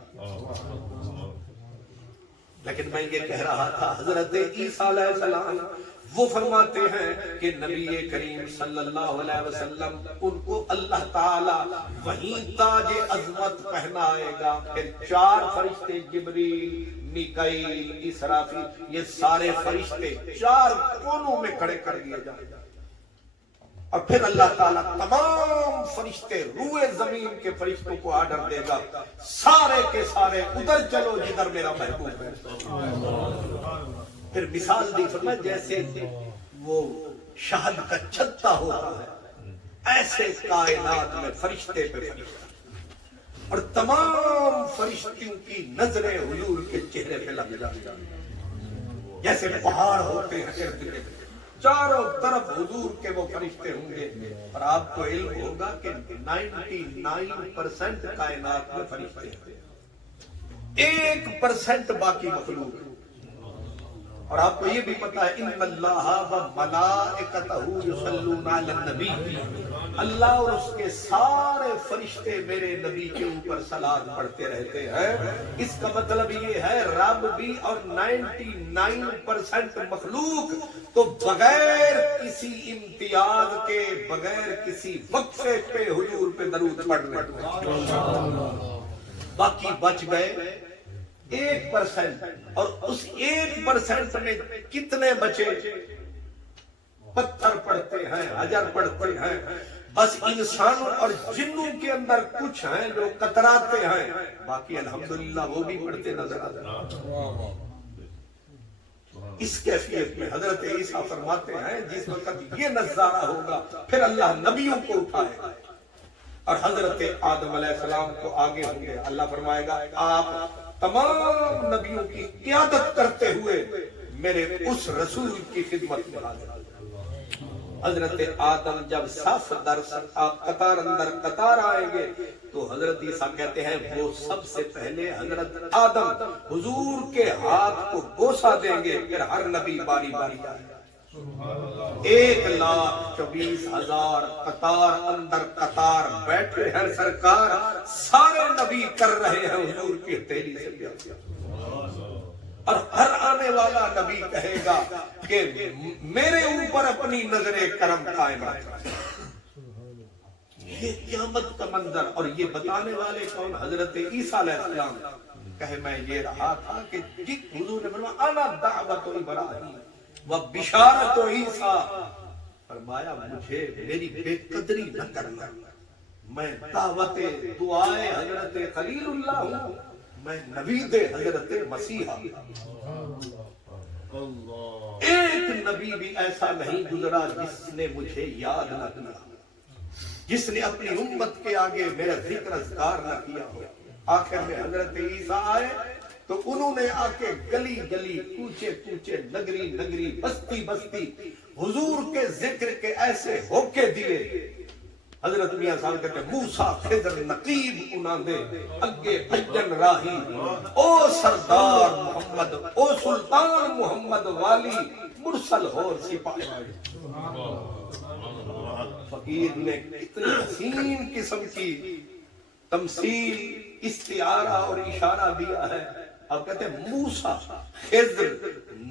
لیکن میں یہ کہہ رہا تھا حضرت عیسیٰ علیہ السلام وہ فرماتے ہیں کہ نبی کریم صلی اللہ علیہ وسلم ان کو اللہ تعالی وہیں تاج عظمت پہنائے گا. پھر 4 فرشتے جبریل، میکائیل، اسرافیل، یہ سارے فرشتے 4 کونوں میں کھڑے کر دیے جائیں گے. اور پھر اللہ تعالیٰ تمام فرشتے روئے زمین کے فرشتوں کو آرڈر دے گا سارے کے سارے ادھر چلو جدھر میرا محبوب ہے. پھر مثال دی فرمایا جیسے وہ شہد کا چھتا ہوتا ہے ایسے کائنات میں فرشتے پہ فرشتہ اور تمام فرشتوں کی نظریں حضور کے چہرے پہ لگ جاتی ہیں جیسے پہاڑ ہوتے ہیں. چاروں طرف حضور کے وہ فرشتے ہوں گے. اور آپ کو علم ہوگا کہ 99% کائنات میں فرشتے ہیں، 1% باقی مخلوق. اور آپ کو یہ بھی پتا ہے ان اللہ و ملائکتہ یصلون علی النبی، اللہ اور اس کے سارے فرشتے میرے نبی کے اوپر صلاۃ پڑھتے رہتے ہیں۔ اس کا مطلب یہ ہے رب بھی اور 99% مخلوق تو بغیر کسی امتیاز کے، بغیر کسی وقفے پہ حضور پہ درود پڑھ رہے ہیں، باقی بچ گئے 1%، اور اس 1% میں کتنے بچے پتھر پڑھتے ہیں، حجر پڑھتے ہیں، بس انسانوں اور جنوں کے اندر کچھ ہیں جو کتراتے ہیں، باقی الحمدللہ وہ بھی پڑھتے نظر آتے ہیں۔ اس کیفیت میں حضرت عیسیٰ فرماتے ہیں جس وقت یہ نظارہ ہوگا پھر اللہ نبیوں کو اٹھائے گا اور حضرت آدم علیہ السلام کو آگے ہوں گے، اللہ فرمائے گا آپ تمام نبیوں کی قیادت کرتے ہوئے میرے اس رسول کی خدمت میں حاضر۔ حضرت آدم جب صف در قطار اندر قطار آئیں گے تو حضرت عیسیٰ کہتے ہیں وہ سب سے پہلے حضرت آدم حضور کے ہاتھ کو بوسہ دیں گے، پھر ہر نبی باری باری آئے گا۔ 1,24,000 قطار اندر قطار بیٹھے ہیں سرکار، سارے نبی کر رہے ہیں حضور کی ہتھیلی سے پیار، اور ہر آنے والا نبی کہے گا کہ میرے اوپر اپنی نظر کرم قائم رکھنا۔ یہ قیامت کا منظر، اور یہ بتانے والے کون؟ حضرت عیسیٰ علیہ السلام۔ کہے میں یہ رہا تھا کہ جس حضور نے فرمایا انا دعوت ابراہیم و بشارت عیسیٰ، فرمایا مجھے میری بے قدری نہ کرنا، میں دعوت دعائے حضرت خلیل اللہ ہوں، میں نوید حضرت مسیح۔ ایک نبی بھی ایسا نہیں گزرا جس نے مجھے یاد نہ کیا، جس نے اپنی امت کے آگے میرا ذکر اذکار نہ کیا ہو۔ آخر میں حضرت عیسیٰ آئے تو انہوں نے آ کے گلی گلی، کوچے کوچے، نگری نگری، بستی بستی حضور کے ذکر کے ایسے ہوکے دیے۔ حضرت میاں صاحب کہتے ہیں موسیٰ خضر نقیب انہاں دے اگے بھجن راہی، او سردار محمد، او سلطان محمد والی، مرسل ہور سپاہی۔ فقیر نے کتنی حسین قسم کی تمثیل، استعارہ اور اشارہ دیا ہے۔ اب کہتے ہیں موسیٰ خضر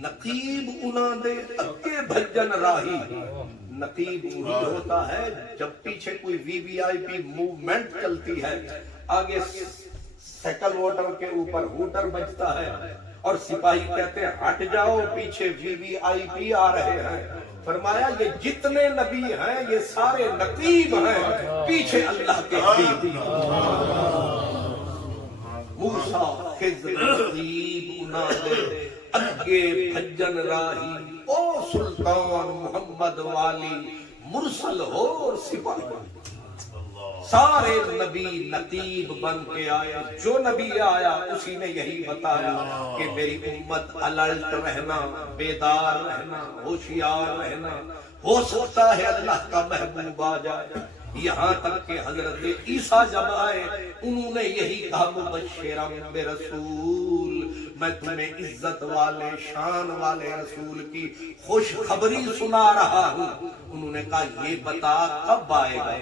نقیب انہاں دے اگے بھجن راہی۔ نقیب وہی ہوتا ہے جب پیچھے کوئی وی وی آئی پی موومنٹ چلتی ہے، آگے سیکل ووٹر کے اوپر ہوٹر بجتا ہے اور سپاہی کہتے ہیں ہٹ جاؤ، پیچھے وی وی آئی پی آ رہے ہیں۔ فرمایا یہ جتنے نبی ہیں یہ سارے نقیب ہیں، پیچھے اللہ کے حبیب۔ موسیٰ خضر نقیب انہاں دے اگے بھجن راہی، او سلطان محمد والی، مرسل ہو سپاہی۔ سارے نبی نقیب بن کے آئے، جو نبی آیا اسی نے یہی بتایا کہ میری امت الرٹ رہنا، بیدار رہنا، ہوشیار رہنا، ہو سکتا ہے اللہ کا محبوب آ جائے۔ یہاں تک کہ حضرت عیسیٰ جب آئے انہوں نے یہی کہا مبشرم برسول، میں تمہیں عزت والے شان والے رسول کی خوش خبری سنا رہا ہوں۔ انہوں نے کہا یہ بتا کب آئے گا،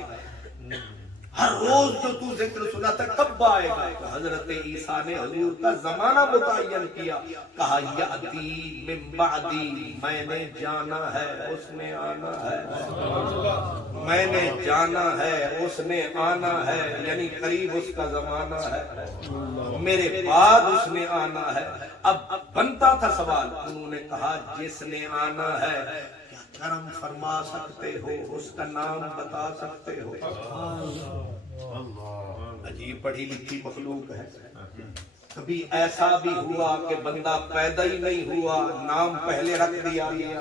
ہر روز جو تو ذکر سنا تھا کب آئے گا؟ تو حضرت عیسیٰ نے حضور کا زمانہ متعین کیا، کہا یاتی من بعدی، میں نے جانا ہے اس نے آنا ہے، میں نے جانا ہے اس نے آنا ہے، یعنی قریب اس کا زمانہ ہے، میرے بعد اس نے آنا ہے۔ اب بنتا تھا سوال، انہوں نے کہا جس نے آنا ہے کرم فرما سکتے ہو، اس کا نام بتا سکتے ہو؟ عجیب پڑھی لکھی مخلوق ہے۔ کبھی ایسا بھی ہوا کہ بندہ پیدا ہی نہیں ہوا، نام پہلے رکھ دیا گیا۔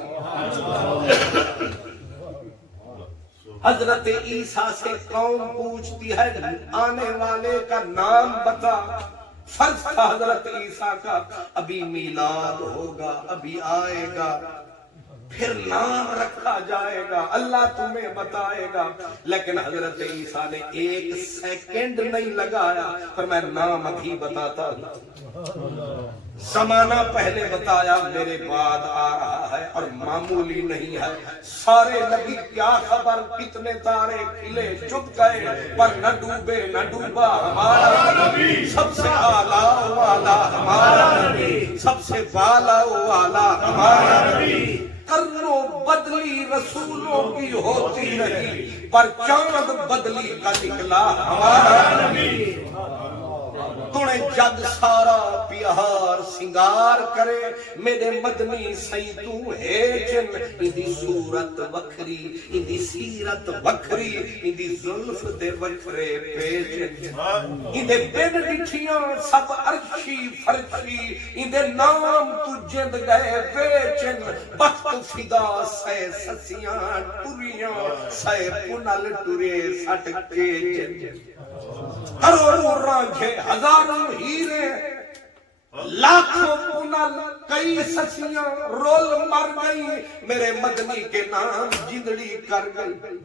حضرت عیسیٰ سے قوم پوچھتی ہے آنے والے کا نام بتا، فرض تھا حضرت عیسیٰ کا ابھی میلاد ہوگا، ابھی آئے گا، پھر نام رکھا جائے گا، اللہ تمہیں بتائے گا۔ لیکن حضرت عیسیٰ نے ایک سیکنڈ نہیں لگایا، پر میں نام ابھی بتاتا ہوں، زمانہ پہلے بتایا، میرے بعد آ رہا ہے اور معمولی نہیں ہے۔ سارے نبی کیا خبر کتنے تارے کھلے چپ گئے، پر نہ ڈوبے نہ ڈوبا ہمارا نبی، سب سے اعلیٰ والا ہمارا نبی، سب سے بالا والا ہمارا نبی۔ کرنوں بدلی رسولوں کی ہوتی رہی، پر چاند بدلی کا نکلا ہمارا نبی۔ تُنے جگ سارا پیار سنگار کرے، میرے مدنی سئی تو ہے جن، اندی صورت وکھری اندی سیرت وکھری، اندی زلف دے وکھرے پیجن، اندے بن ڈٹھیاں سب عرشی فرشی، اندے نام تو جند گئے بیچن، بخت فدا سے سسیاں ٹریاں، سے پنل ٹرے سٹ کے جن، کروڑوں رانجھے ہزاروں ہیرے، لاکھوں پنل کئی سسیاں رول مر گئی، میرے مدنی کے نام جندڑی کر گئی۔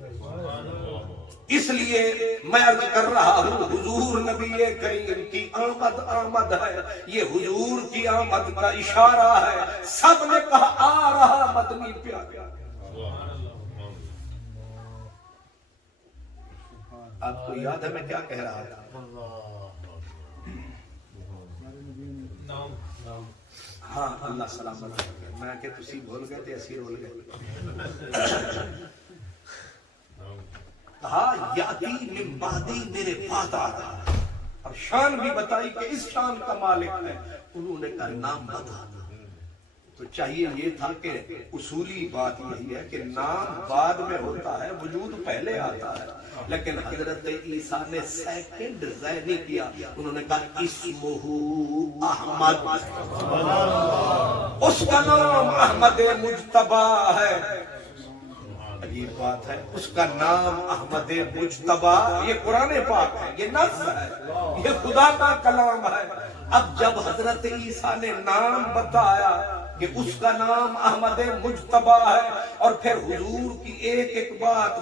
اس لیے میں عرض کر رہا ہوں، حضور نبی کریم کی آمد ہے، یہ حضور کی آمد کا اشارہ ہے۔ سب نے کہا آ رہا مدنی پیارا۔ آپ کو یاد ہے میں کیا کہہ رہا تھا؟ ہاں اللہ سلامت ہے، میں کہ تسی بھول گئے تھے، اسی رول گئے۔ کہا یاتی من بعدی، میرے بعد آ رہا ہے، اور شان بھی بتائی کہ اس شان کا مالک ہے۔ انہوں نے کہا نام بتا، تو چاہیے یہ تھا کہ اصولی بات یہی ہے کہ نام بعد میں ہوتا ہے، وجود پہلے آتا ہے، لیکن حضرت عیسیٰ نے سیکنڈ ضائع نہیں کیا، انہوں نے کہا اسمہ احمد، اس کا نام احمد مجتبیٰ ہے۔ عجیب بات ہے، اس کا نام احمد مجتبیٰ، یہ قرآن پاک ہے، یہ نص ہے، یہ خدا کا کلام ہے۔ اب جب حضرت عیسیٰ نے نام بتایا کہ اس کا نام احمد مجتبیٰ ہے، اور پھر حضور کی ایک ایک بات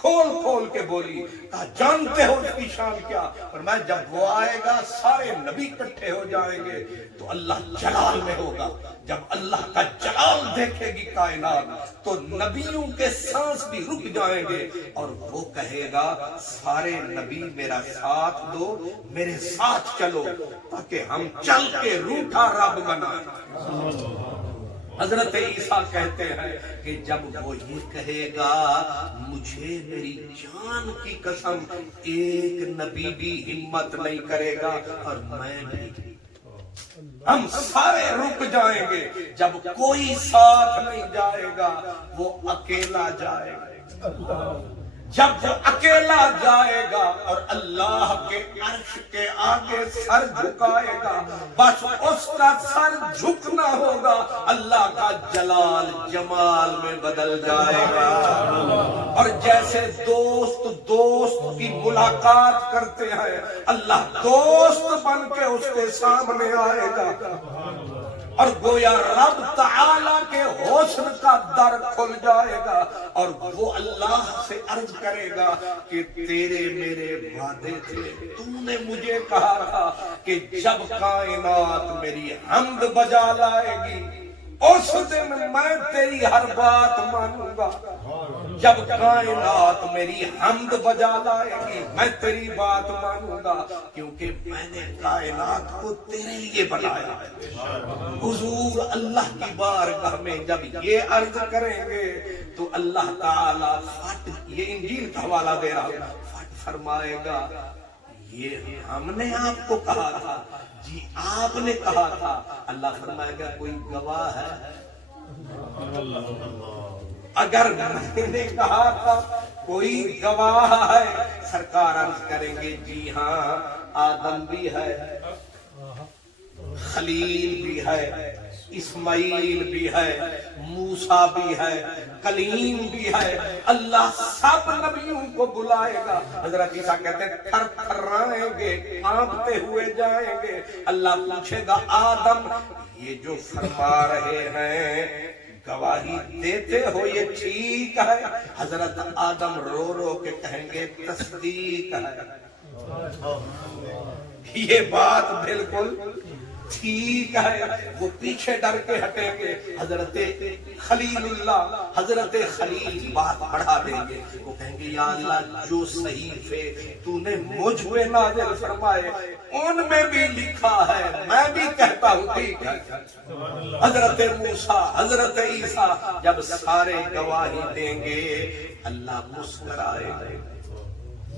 کھول کھول کے بولی، کہا جانتے ہو اس کی شان کیا؟ فرمایا جب وہ آئے گا سارے نبی اکٹھے ہو جائیں گے تو اللہ جلال میں ہوگا، جب اللہ کا جلال دیکھے گی کائنات تو نبیوں کے سانس بھی رک جائیں گے، اور وہ کہے گا سارے نبی میرا ساتھ دو، میرے ساتھ چلو، تاکہ ہم چل کے روٹھا رب بنائیں۔ حضرت عیسیٰ کہتے ہیں کہ جب وہ یہ کہے گا مجھے میری جان کی قسم ایک نبی بھی ہمت نہیں کرے گا، اور میں بھی، ہم سارے رک جائیں گے، جب کوئی ساتھ نہیں جائے گا وہ اکیلا جائے گا۔ جب وہ اکیلا جائے گا اور اللہ کے عرش کے آگے سر جھکائے گا، بس اس کا سر جھکنا ہوگا، اللہ کا جلال جمال میں بدل جائے گا۔ اور جیسے دوست کی ملاقات کرتے ہیں، اللہ دوست بن کے اس کے سامنے آئے گا، اور گویا رب تعالیٰ کے حسن کا در کھل جائے گا، اور وہ اللہ سے عرض کرے گا کہ تیرے میرے وعدے تھے، تو نے مجھے کہا تھا کہ جب کائنات میری حمد بجا لائے گی اس دن میں تیری ہر بات مانوں گا۔ جب کائنات میری حمد بجا لائے گی میں تیری بات مانوں گا، کیونکہ میں نے کائنات کو تیرے لیے بنایا ہے۔ حضور اللہ کی بارگاہ میں جب یہ عرض کریں گے تو اللہ تعالیٰ یہ انجیل کا حوالہ دے رہا ہوں، فٹ فرمائے گا یہ ہم نے آپ کو کہا تھا، جی آپ نے کہا تھا۔ اللہ فرمائے گا کوئی گواہ ہے؟ اگر میں نے کہا تھا کوئی گواہ ہے؟ سرکار عرض کریں گے جی ہاں، آدم بھی ہے، خلیل بھی ہے، اسماعیل بھی ہے، موسیٰ بھی ہے، کلیم بھی ہے، اللہ سب نبیوں کو بلائے گا۔ حضرت عیسیٰ کہتے ہیں تھر تھرائیں گے، کانپتے ہوئے جائیں گے۔ اللہ پوچھے گا آدم یہ جو فرما رہے ہیں گواہی دیتے ہو یہ ٹھیک ہے؟ حضرت آدم رو رو کے کہیں گے تصدیق ہے، یہ بات بالکل ٹھیک ہے۔ وہ پیچھے ڈر کے ہٹیں گے، حضرت خلیل اللہ، حضرت خلیل بات بڑھا دیں گے، وہ کہیں گے یا اللہ جو صحیفے تو نے مجھ پہ نازل فرمائے ان میں بھی لکھا ہے، میں بھی کہتا ہوں ٹھیک ہے۔ حضرت موسیٰ، حضرت عیسیٰ جب سارے گواہی دیں گے اللہ مسکرائے گا،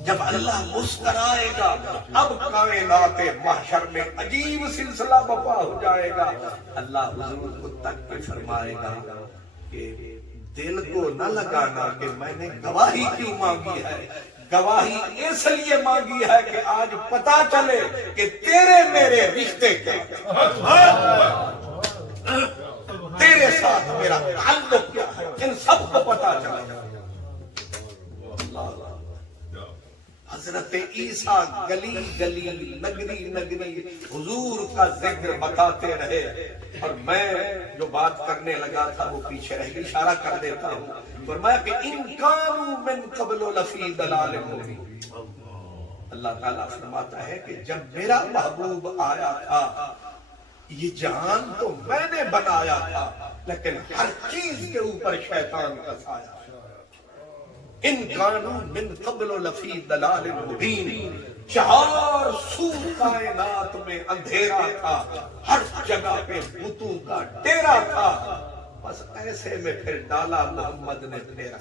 جب اللہ مسکرائے گا اب کائنات محشر میں عجیب سلسلہ بپا ہو جائے گا۔ اللہ حضور کو تک کے فرمائے گا کہ دل کو نہ لگانا کہ میں نے گواہی کیوں مانگی ہے، گواہی اس لیے مانگی ہے کہ آج پتا چلے کہ تیرے میرے رشتے کیا تیرے ساتھ میرا تعلق کیا ہے، ان سب کو پتا چلے۔ حضرت عیسیٰ گلی گلی نگری نگری حضور کا ذکر بتاتے رہے، اور میں جو بات کرنے لگا تھا وہ پیچھے رہ گئی، اشارہ کر دیتا ہوں۔ فرمایا کہ ان کانوا من قبل لفی ضلال مبین۔ اللہ تعالیٰ فرماتا ہے کہ جب میرا محبوب آیا تھا یہ جہان تو میں نے بنایا تھا، لیکن ہر چیز کے اوپر شیطان کا سایہ۔ ان کانوا من قبل لفی ضلال مبین، چار سو کائنات میں اندھیرا تھا، ہر جگہ پہ بتوں کا ڈیرا تھا، بس ایسے میں پھر ڈالا محمد نے پھیرا۔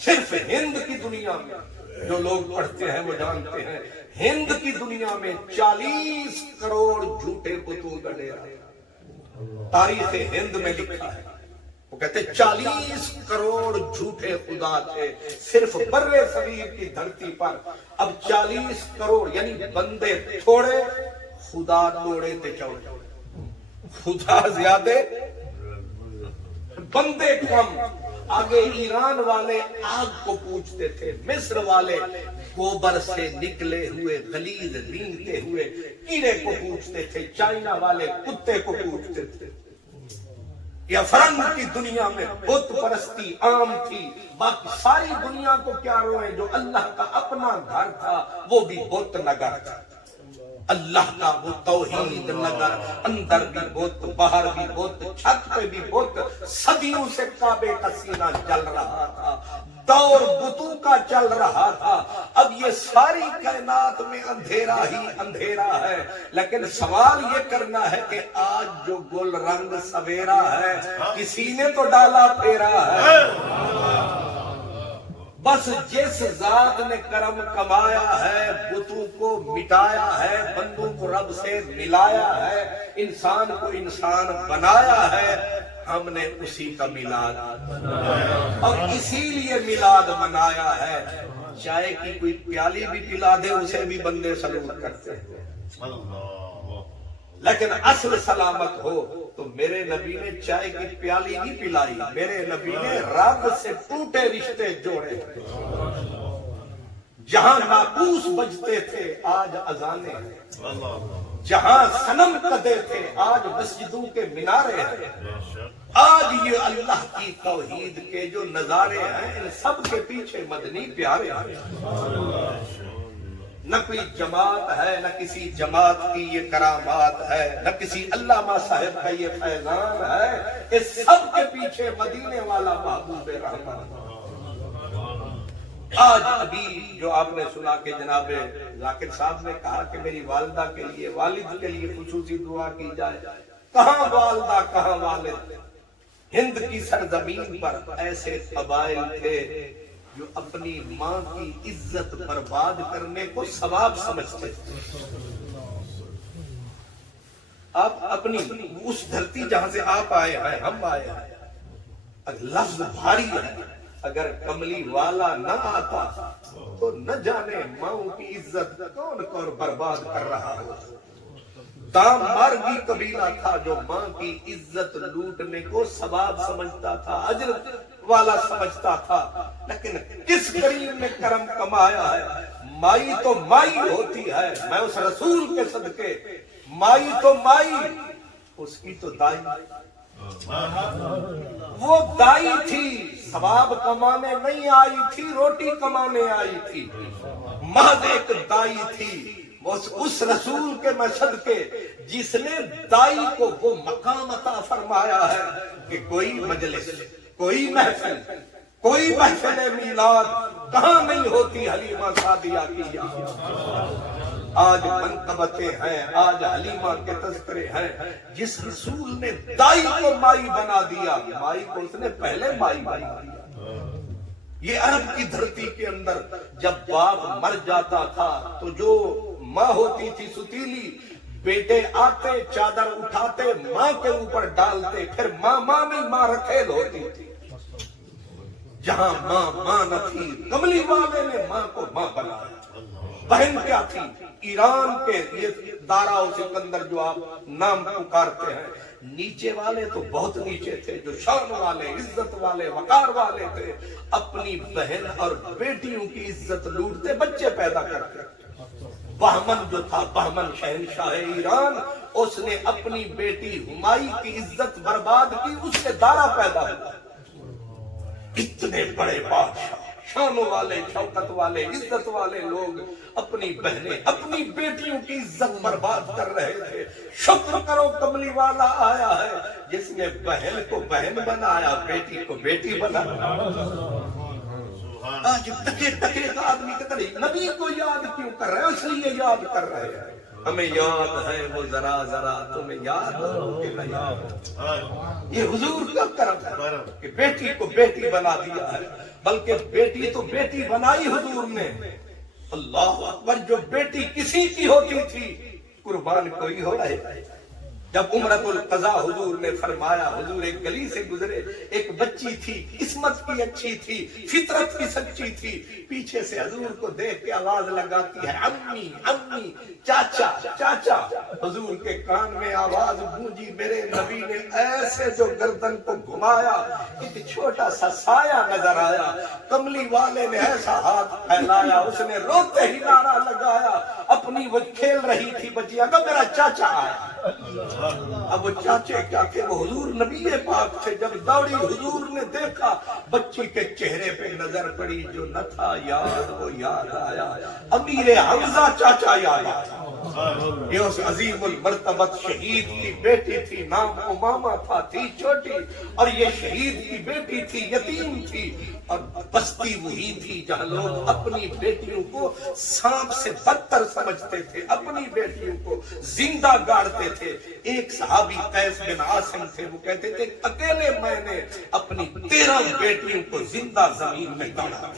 صرف ہند کی دنیا میں جو لوگ پڑھتے ہیں وہ جانتے ہیں، ہند کی دنیا میں 40 کروڑ جھوٹے بتوں کا ڈیرا تاریخ ہند میں لکھا ہے۔ وہ کہتے 40 کروڑ جھوٹے خدا تھے صرف بر صغیر کی دھرتی پر۔ اب 40 کروڑ یعنی بندے تھوڑے خدا توڑے تھے چوڑے، خدا زیادہ بندے کم۔ آگے ایران والے آگ کو پوجتے تھے، مصر والے گوبر سے نکلے ہوئے غلیظ رینگتے ہوئے کیڑے کو پوجتے تھے، چائنا والے کتے کو پوجتے تھے۔ یا فرنگ کی دنیا میں بت پرستی عام تھی، باقی ساری دنیا کو کیا روئے، جو اللہ کا اپنا گھر تھا وہ بھی بت نگر تھا۔ اللہ کا وہ توحید نگر، اندر بھی بت، باہر بھی بت، چھت پہ بھی بت، صدیوں سے کعبے کا سینہ جل رہا تھا، دور بتوں کا چل رہا تھا۔ اب یہ ساری کائنات میں اندھیرا ہی اندھیرا ہے، لیکن سوال یہ کرنا ہے کہ آج جو گل رنگ سویرا ہے کسی نے تو ڈالا پھیرا ہے۔ بس جس ذات نے کرم کمایا ہے، بتوں کو مٹایا ہے، بندوں کو رب سے ملایا ہے، انسان کو انسان بنایا ہے، ہم نے اسی کا میلاد اور اسی لیے میلاد منایا ہے۔ چائے کی کوئی پیالی بھی پلا دے اسے بھی بندے سلوٹ کرتے ہیں، لیکن اصل سلامت ہو تو میرے نبی نے چائے کی پیالی نہیں پلائی، میرے نبی نے رب سے ٹوٹے رشتے جوڑے۔ جہاں ناقوس بجتے تھے آج اذانیں ہیں، جہاں صنم قدے تھے آج مسجدوں کے مینارے ہیں۔ آج یہ اللہ کی توحید کے جو نظارے ہیں ان سب کے پیچھے مدنی پیارے ہیں۔ نہ کوئی جماعت ہے، نہ کسی جماعت کی یہ کرامات ہے، نہ کسی علامہ صاحب کا یہ فیضان ہے، اس سب کے پیچھے مدینے والا محبوب رحمان۔ آج ابھی جو آپ نے سنا کہ جناب ذاکر صاحب نے کہا کہ میری والدہ کے لیے، والد کے لیے خصوصی دعا کی جائے، کہاں والدہ کہاں والد؟ ہند کی سرزمین پر ایسے قبائل تھے جو اپنی ماں کی عزت برباد کرنے کو ثواب سمجھتے تھے۔ آپ اپنی اس دھرتی جہاں سے آپ آئے ہیں، ہم آئے ہیں، لفظ بھاری ہے، اگر کملی والا نہ آتا تو نہ جانے ماں کی عزت کون کون برباد کر رہا ہو۔ دام مارگی قبیلہ تھا جو ماں کی عزت لوٹنے کو ثواب سمجھتا تھا، اجر والا سمجھتا تھا، لیکن کس کریم نے کرم کمایا ہے؟ مائی تو مائی ہوتی ہے، میں اس رسول کے صدقے، مائی تو مائی اس کی تو دائی، وہ دائی تھی، ثواب کمانے نہیں آئی تھی، روٹی کمانے آئی تھی، محض ایک دائی تھی۔ اس رسول کے مشہد کے جس نے دائی کو وہ مقام عطا فرمایا ہے کہ کوئی مجلس، کوئی محفل، کوئی محفل میلاد کہاں نہیں ہوتی حلیمہ سعدیہ کی یاد۔ آج منقبتیں ہیں، آج حلیمہ کے تذکرے ہیں۔ جس رسول نے دائی کو مائی بنا دیا، مائی کو اس نے پہلے مائی بنا دیا۔ یہ عرب کی دھرتی کے اندر جب باپ مر جاتا تھا تو جو ماں ہوتی تھی ستیلی، بیٹے آتے چادر اٹھاتے ماں کے اوپر ڈالتے، پھر ماں میں ماں رکھیل ہوتی تھی۔ جہاں ماں نہ تھی، کملی والے نے ماں کو ماں بنایا۔ بہن کیا تھی؟ ایران کے یہ دارا و سکندر جو آپ نام پکارتے ہیں، نیچے والے تو بہت نیچے تھے، جو شان والے، عزت والے، وقار والے تھے، اپنی بہن اور بیٹیوں کی عزت لوٹتے، بچے پیدا کرتے۔ بہمن جو تھا، بہمن شہنشاہ ایران، اس نے اپنی بیٹی ہمائی کی عزت برباد کی، اس سے دارا پیدا ہوا۔ اتنے بڑے بادشاہ، شان والے، شوکت والے، عزت والے لوگ اپنی بہنیں، اپنی بیٹیوں کی عزت برباد کر رہے تھے۔ شکر کرو کملی والا آیا ہے جس نے بہن کو بہن بنایا، بیٹی کو بیٹی بنایا۔ آج ٹکے ٹکے کا آدمی کہتا ہے نبی کو یاد کیوں کر رہے ہیں؟ اس لیے یاد کر رہے ہیں، ہمیں یاد ہے وہ ذرا ذرا، تمہیں یاد ہو کہ نہیں یاد۔ یہ حضور کا کرم ہے کہ بیٹی کو بیٹی بنا دیا ہے، بلکہ بیٹی تو بیٹی بنائی حضور نے۔ اللہ اکبر، جو بیٹی کسی کی ہوتی تھی قربان کوئی ہو رہے۔ جب عمرۃ القضاء حضور نے فرمایا، حضور ایک گلی سے گزرے، ایک بچی تھی، قسمت کی اچھی تھی، فطرت کی سچی تھی، پیچھے سے حضور کو دیکھ کے آواز لگاتی ہے، امی امی، چاچا چاچا۔ حضور کے کان میں آواز گونجی، میرے نبی نے ایسے جو گردن کو گھمایا، ایک چھوٹا سا سایہ نظر آیا۔ کملی والے نے ایسا ہاتھ پھیلایا، اس نے روتے ہی نعرہ لگایا، اپنی وہ کھیل رہی تھی بچی، اگر میرا چاچا آیا۔ اب وہ چاچے کیا تھے؟ وہ حضور نبی پاک تھے۔ جب دوڑی حضور نے دیکھا، بچی کے چہرے پہ نظر پڑی، جو نہ تھا یاد وہ یاد آیا، امیر حمزہ چاچا یاد آیا۔ یہ اس عظیم المرتبت شہید کی بیٹی تھی، نام امامہ تھا، تھی چھوٹی، اور یہ شہید کی بیٹی تھی، یتیم تھی، اور بستی وہی تھی جہاں لوگ اپنی بیٹیوں کو سانپ سے بدتر سمجھتے تھے، اپنی بیٹیوں کو زندہ گاڑتے تھے۔ ایک صحابی قیس بن عاصم تھے، وہ کہتے تھے اکیلے میں نے اپنی 13 بیٹیوں کو زندہ زمین میں گاڑا۔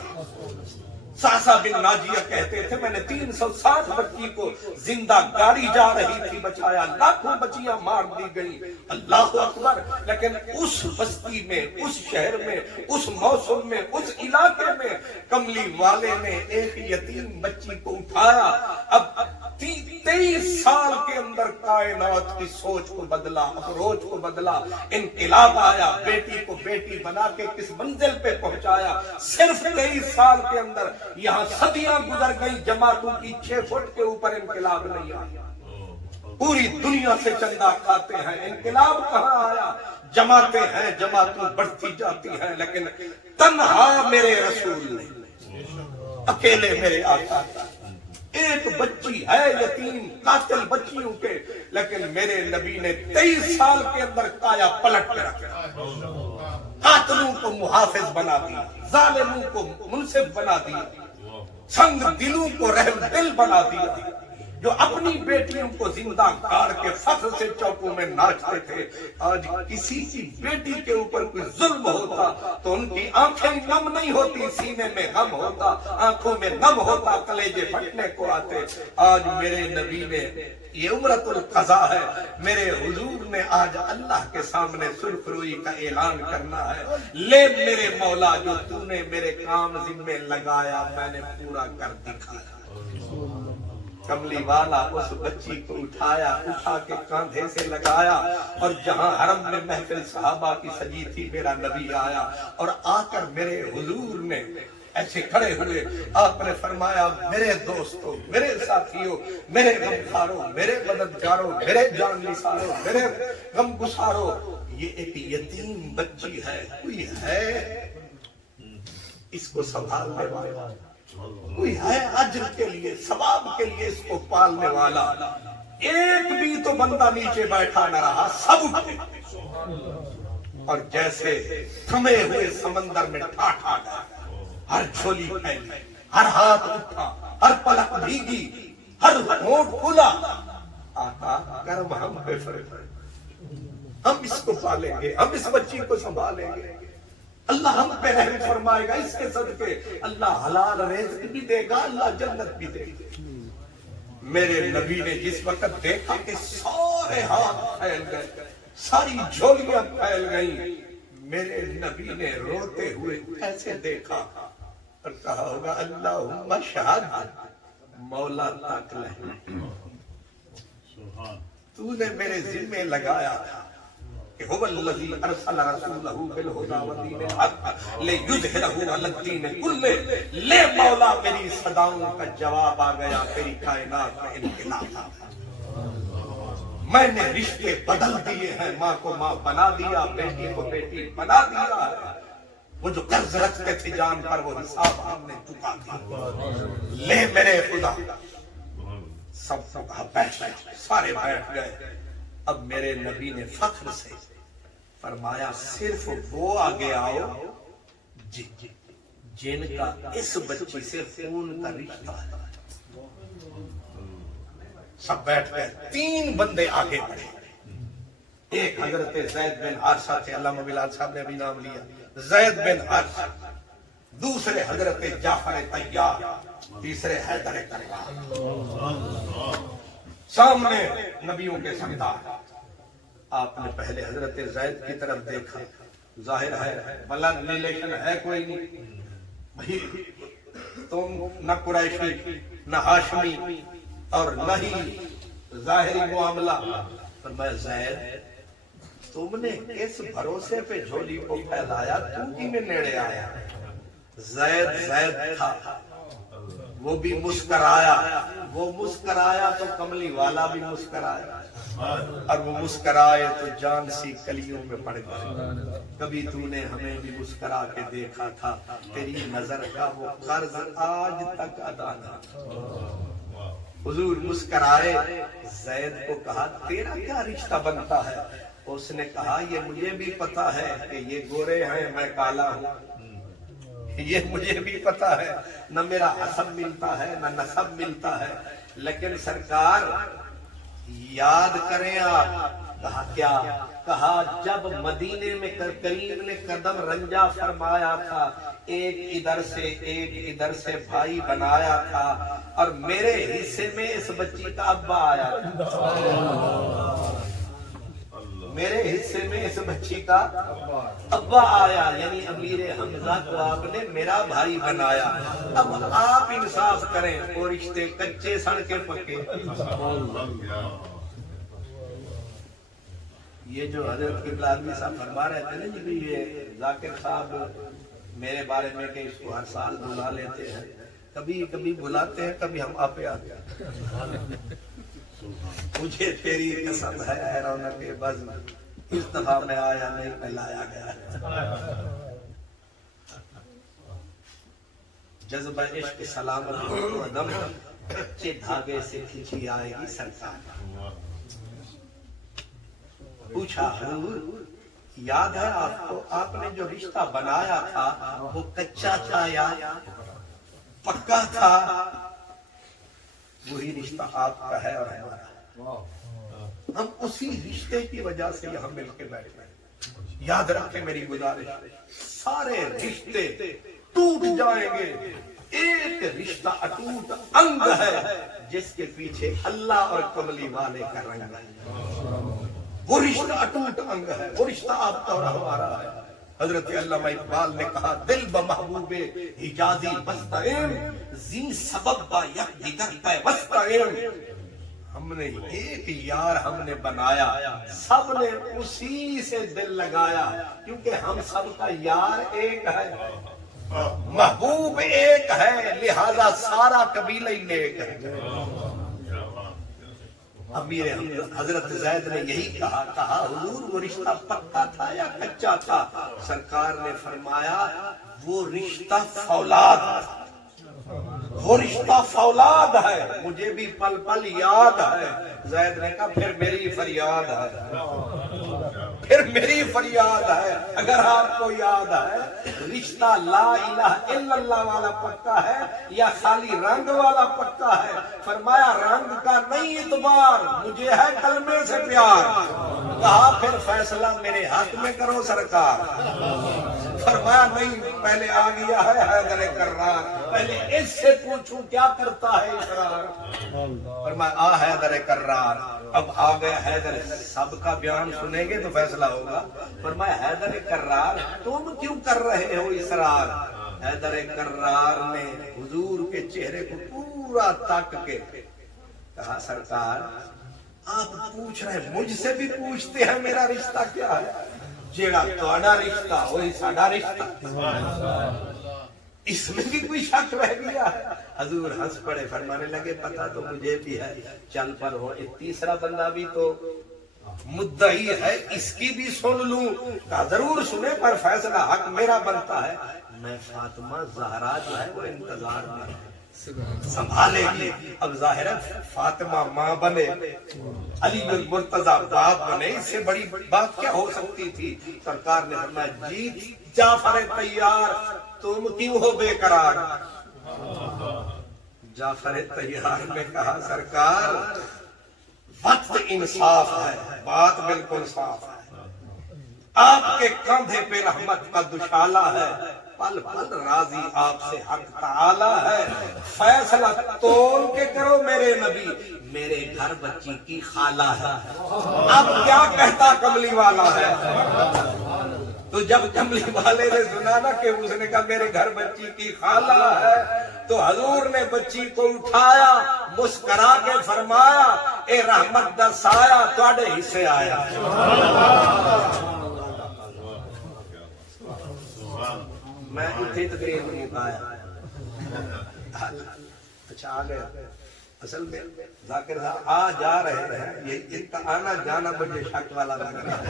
ساسا بن ناجیہ کہتے تھے میں نے 360 بچی کو زندہ گاڑی جا رہی تھی بچایا، لاکھوں بچیاں مار دی گئی۔ اللہ اکبر! لیکن اس بستی میں، اس شہر میں، اس موسم میں، اس علاقے میں کملی والے نے ایک یتیم بچی کو اٹھایا۔ اب 23 سال کے اندر کائنات کی سوچ کو بدلا، اپروچ کو بدلا، انقلاب آیا، بیٹی کو بیٹی بنا کے کس منزل پہ پہنچایا۔ صرف 23 سال کے اندر یہاں صدیاں گزر گئی، جماعتوں کی 6 فٹ کے اوپر انقلاب نہیں آیا۔ پوری دنیا سے چندہ کھاتے ہیں، انقلاب کہاں آیا؟ جماعتیں ہیں، جماعتیں بڑھتی جاتی ہیں، لیکن تنہا میرے رسول نے، اکیلے میرے آقا۔ ایک بچی ہے یتیم، قاتل بچیوں کے، لیکن میرے نبی نے 23 سال کے اندر کایا پلٹ کے رکھا۔ قاتلوں کو محافظ بنا دیا، ظالموں کو منصف بنا دیا، سنگ دلوں کو رحم دل بنا دیا۔ جو اپنی بیٹیوں کو زندہ گاڑ کے فخر سے چوکوں میں ناچتے تھے، آج کسی کی بیٹی کے اوپر کوئی ظلم ہوتا تو ان کی آنکھیں نم نہیں ہوتی، سینے میں غم ہوتا، آنکھوں میں غم ہوتا، کلیجے پھٹنے کو آتے۔ آج میرے نبی نے، یہ عمرۃ القضاء ہے، میرے حضور نے آج اللہ کے سامنے سرخ روئی کا اعلان کرنا ہے، لے میرے مولا جو تو نے میرے کام ذمے لگایا، میں نے پورا کر دکھایا۔ کملی والا اس بچی کو اٹھایا، اٹھا کے کاندھے سے لگایا، اور جہاں حرم میں محفل صحابہ کی سجی تھی، میرا نبی آیا، اور آ کر میرے حضور نے ایسے کھڑے ہوئے آپ نے فرمایا میرے دوستوں، میرے ساتھیوں، میرے غمخاروں، میرے مددگاروں، میرے جان نثاروں، میرے غم گساروں، یہ ایک یتیم بچی ہے، کوئی ہے اس کو سنبھالنے والا، کوئی ہے اجر کے لیے ثواب کے لیے اس کو پالنے والا۔ ایک بھی تو بندہ نیچے بیٹھا نہ رہا، سب اٹھے اور جیسے تھمے ہوئے سمندر میں ٹھاٹھا گیا، ہر جھولی پھیلی، ہر ہاتھ اٹھا، ہر پلک بھیگی، ہر ہونٹ کھلا۔ آقا کرم ہم پہ فرما، ہم اس کو پالیں گے، ہم اس بچی کو سنبھالیں گے، اللہ ہم پہ رحم فرمائے گا، اس کے صدقے اللہ حلال رزق بھی دے گا، اللہ جنت بھی دے گا۔ میرے نبی نے جس وقت دیکھا کہ سارے ہاتھ پھیل گئے، ساری جھولیاں پھیل گئیں، میرے نبی نے روتے ہوئے ایسے دیکھا اور کہا ہوگا اللہم شہد، مولا تاک لے، تو نے میرے ذمہ لگایا تھا کہ هو الذی ارسل رسولہ بالہدی ودین الحق لیظہرہ علی الدین کلہ۔ لے مولا میری صداؤں کا جواب آ گیا، تیری کائنات میں انقلاب آ گیا۔ میں نے رشتے بدل دیے ہیں، ماں کو ماں بنا دیا، بیٹی کو بیٹی بنا دیا ہے۔ وہ جو قرض رکھتے تھے جان پر وہ حساب ہم نے چکا دیا۔ لے میرے خدا، سب کو کہا بیٹھ گئے، سارے بیٹھ گئے۔ اب میرے نبی نے فخر سے فرمایا صرف وہ آگے آؤ جن کا اس بچی سے خون کا رشتہ ہے۔ سب بیٹھ گئے، 3 بندے آگے بڑھے۔ ایک حضرت زید بن حارثہ تھے، علامہ بلال صاحب نے ابھی نام لیا، زید بن حارثہ۔ دوسرے حضرت جعفر طیار، تیسرے حیدر کرار۔ سامنے نبیوں کے سردار۔ آپ نے پہلے حضرت زید کی طرف دیکھا، ظاہر ہے بلد ریلیشن ہے کوئی نہیں بھائی، تم نہ قریشی نہ ہاشمی اور نہ ہی ظاہری معاملہ۔ فرمایا زید تم نے اس بھروسے پہ جھولی کو پھیلایا، تم کی میں نیڑے آیا؟ زید تھا، وہ بھی مسکرایا، وہ مسکرایا تو کملی والا بھی مسکرایا، اور وہ مسکرائے تو جان سی کلیوں میں پڑ گئی۔ کبھی تو نے ہمیں بھی مسکرا کے دیکھا تھا، تیری نظر کا وہ قرض آج تک ادا نہ۔ حضور مسکرائے، زید کو کہا تیرا کیا رشتہ بنتا ہے؟ اس نے کہا یہ مجھے بھی پتا ہے کہ یہ گورے ہیں میں کالا ہوں، یہ مجھے بھی پتا ہے، نہ میرا حسب ملتا ہے نہ نسب ملتا ہے، لیکن سرکار یاد کریں آپ۔ کہا کیا؟ کہا جب مدینے میں کریم نے قدم رنجا فرمایا تھا، ایک ادھر سے بھائی بنایا تھا، اور میرے حصے میں اس بچی کا ابا آیا تھا، میرے حصے میں اس بچی کا ابا آیا، یعنی امیر حمزہ کو آپ نے میرا بھائی بنایا۔ اب آپ انصاف کریں، وہ رشتے کچے سڑکے پکے۔ یہ جو حضرت قبلہ آدمی صاحب فرما رہے تھے نا جی، یہ ذاکر صاحب میرے بارے میں کہ اس کو ہر سال بلا لیتے ہیں، کبھی بلاتے ہیں، کبھی ہم آپے آتے ہیں۔ مجھے تیری قسم ہے اے رونق بزم، اس دفعہ میں آیا نہیں، میں لایا گیا۔ جذبہ عشق سلامت و دم، کچے دھاگے سے کھینچی آئے گی سرکار۔ پوچھا حضور یاد ہے آپ کو، آپ نے جو رشتہ بنایا تھا وہ کچا تھا یا پکا تھا؟ وہی رشتہ آپ کا ہے اور ہمارا، ہم اسی رشتے کی وجہ سے یہاں مل کے بیٹھے ہیں۔ یاد رکھیں میری گزارش، سارے رشتے ٹوٹ جائیں گے، ایک رشتہ اٹوٹ انگ ہے جس کے پیچھے اللہ اور کملی والے کا رنگ ہے، وہ رشتہ اٹوٹ انگ ہے، وہ رشتہ آپ کا اور ہمارا ہے۔ حضرت علامہ اقبال نے کہا دل بمحبوب حجازی بستائم، زی سبب با یک دیگر پہ بستائم۔ ہم نے ایک یار ہم نے بنایا، سب نے اسی سے دل لگایا، کیونکہ ہم سب کا یار ایک ہے۔ محبوب ایک ہے لہذا سارا قبیلہ ہی نیک ہے. امیر حضرت زید نے یہی کہا حضور وہ رشتہ پکا تھا یا کچا تھا؟ سرکار نے فرمایا وہ رشتہ فولاد تھا، وہ رشتہ فولاد ہے، مجھے بھی پل پل یاد ہے. زید نے کہا پھر میری فریاد ہے، پھر میری فریاد ہے. اگر آپ کو یاد ہے رشتہ لا الہ الا اللہ والا پکا ہے یا خالی رنگ والا پکا ہے؟ فرمایا رنگ کا نہیں اعتبار، مجھے ہے کلمے سے پیار. کہا پھر فیصلہ میرے حق میں کرو سرکار. فرمایا نہیں، پہلے آ گیا ہے حیدر کرار، پہلے اس سے پوچھوں کیا کرتا ہے اقرار. فرمایا آ حیدر کرار. اب آ گیا حیدر، سب کا بیان سنیں گے تو فیصلہ ہوگا. فرمایا حیدر کرار تم کیوں کر رہے ہو اصرار؟ حیدر کرار نے حضور کے چہرے کو پورا تک کے کہا سرکار آپ پوچھ رہے مجھ سے بھی پوچھتے ہیں میرا رشتہ کیا ہے؟ جیڑا تہاڈا رشتہ وہی ساڈا رشتہ، اس میں بھی کوئی شک رہ گیا ہے؟ حضور ہنس پڑے، فرمانے لگے پتہ تو مجھے بھی ہے، چل پر ہو ایک تیسرا بندہ بھی تو مدعی ہے، اس کی بھی سن لوں. کہا ضرور سنے پر فیصلہ حق میرا بنتا ہے. میں فاطمہ زہرا جو ہے وہ انتظار میں سنبھالے گی. اب ظاہر ہے فاطمہ ماں بنے، علی بن مرتضیٰ باپ بنے، اس سے بڑی بات کیا ہو سکتی تھی؟ سرکار نے فرمایا جی جعفر تیار تم کیوں ہو بے قرار؟ جعفر تیار نے کہا سرکار وقت انصاف ہے، بات بالکل صاف ہے، آپ کے کندھے پہ رحمت کا دشالہ ہے، پل پل راضی آپ سے حق تعالی ہے. فیصلہ تول کے کرو میرے نبی، میرے گھر بچی کی خالہ ہے. اب کیا کہتا کملی والا ہے؟ تو جب کملی والے نے سنا نا کہ اس نے کہا میرے گھر بچی کی خالہ ہے، تو حضور نے بچی کو اٹھایا، مسکرا کے فرمایا اے رحمت دا سایہ تواڈے حصے آیا. میں اتنی تقریر میں مکایا. اچھا آ گیا. اصل میں ذاکر صاحب آ جا رہے ہیں، یہ ان کا آنا جانا مجھے شک والا لگ رہا ہے.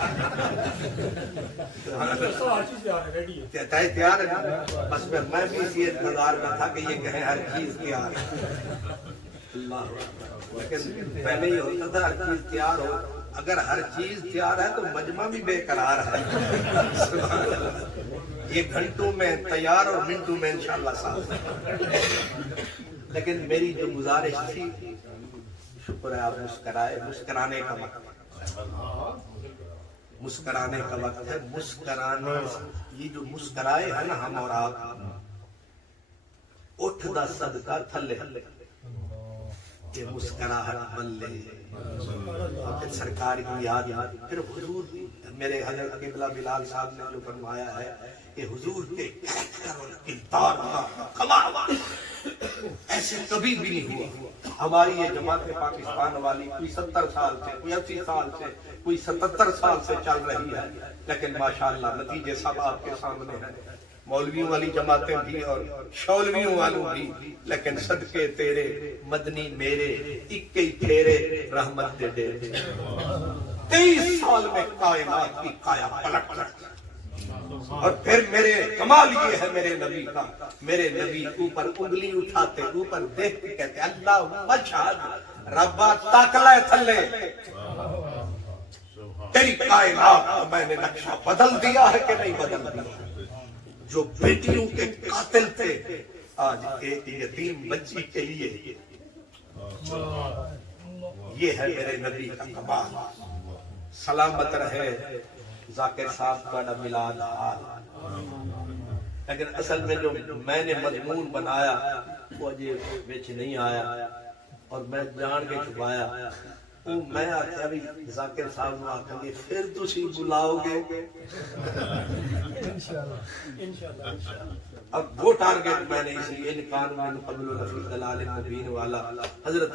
تیار ہے نا؟ بس میں بھی اسی انتظار میں تھا کہ یہ کہیں ہر چیز تیار ہے. اللہ لیکن پہلے یہ ہوتا تھا ہر چیز تیار ہو، اگر ہر چیز تیار ہے تو مجمع بھی بے قرار ہے. یہ گھنٹوں میں تیار اور منٹوں میں انشاءاللہ صاحب. لیکن میری جو گزارش تھی، شکر ہے آپ مسکرائے، مسکرانے کا وقت، مسکرانے کا وقت ہے. مسکرانے یہ جو مسکرائے ہے نا ہم اور آپ، اٹھ دا صدقہ تھلے یہ مسکراہٹ بلے. پھر سرکار کی یاد، پھر حضور میرے حضرت قبلہ بلال صاحب نے جو فرمایا ہے کہ حضور کے کردار کا کمال ایسے کبھی بھی نہیں ہوا. ہماری یہ جماعت پاکستان والی کوئی 70 سال سے، کوئی 80 سال سے، کوئی 77 سال سے چل رہی ہے، لیکن ماشاءاللہ نتیجے سب آپ کے سامنے ہیں. مولویوں والی جماعتیں بھی اور شولویوں والوں بھی، لیکن صدقے تیرے مدنی میرے اکئی پھیرے رحمت دے دے. 23 سال میں کائنات کی کایا پلٹ پلٹ. اور پھر میرے کمال یہ ہے میرے نبی کا، میرے نبی اوپر انگلی اٹھاتے، اوپر دیکھ کے کہتے اللہ مشہد ربا تاکلے تھلے تیری کائنات کا میں نے نقشہ بدل دیا ہے کہ نہیں بدل دیا. جو بیٹیوں کے قاتل تھے آج ایک یتیم بچی کے لیے، یہ ہے میرے نبی کا کمال. سلامت رہے ذاکر صاحب کا میلاد حال. لیکن اصل میں جو میں نے مضمون بنایا وہ اجے وچ نہیں آیا اور میں جان کے چھپایا. وہ میں آخیا بھی ذاکر صاحب نو آکھاں گے پھر تسی بلاؤ گے. اب وہ ٹارگٹ میں نے اسی ان قانون قبل الفی دلال مبین والا حضرت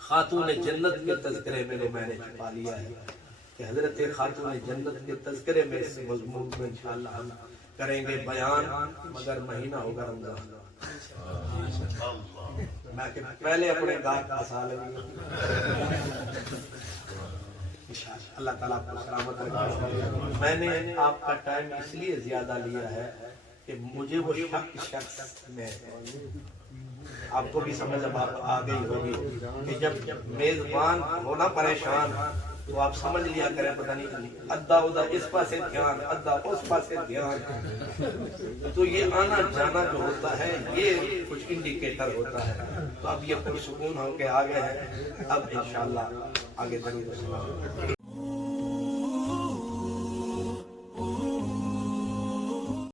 خاتون جنت کے تذکرے میں نے چھپا لیا ہے کہ حضرت خاتون جنت کے تذکرے میں اس مضمون میں انشاءاللہ ہم کریں گے بیان، مگر مہینہ ہوگا رمضان۔ میں کہ پہلے اپنے گاہ کا سال انشاءاللہ اللہ تعالیٰ آپ کو سلامت رکھے۔ میں نے آپ کا ٹائم اس لیے زیادہ لیا ہے کہ مجھے وہ شخص میں آپ کو بھی سمجھ اب آپ آ گئی ہوگی کہ جب میزبان ہونا پریشان تو آپ سمجھ لیا کریں پتہ نہیں ادھا ادھا اس پاسے دھیان ادھا اس پاسے دھیان، تو یہ آنا جانا جو ہوتا ہے یہ کچھ انڈیکیٹر ہوتا ہے۔ تو اب یہ پرسکون ہو کے آگے ہیں، اب انشاءاللہ آگے ضرور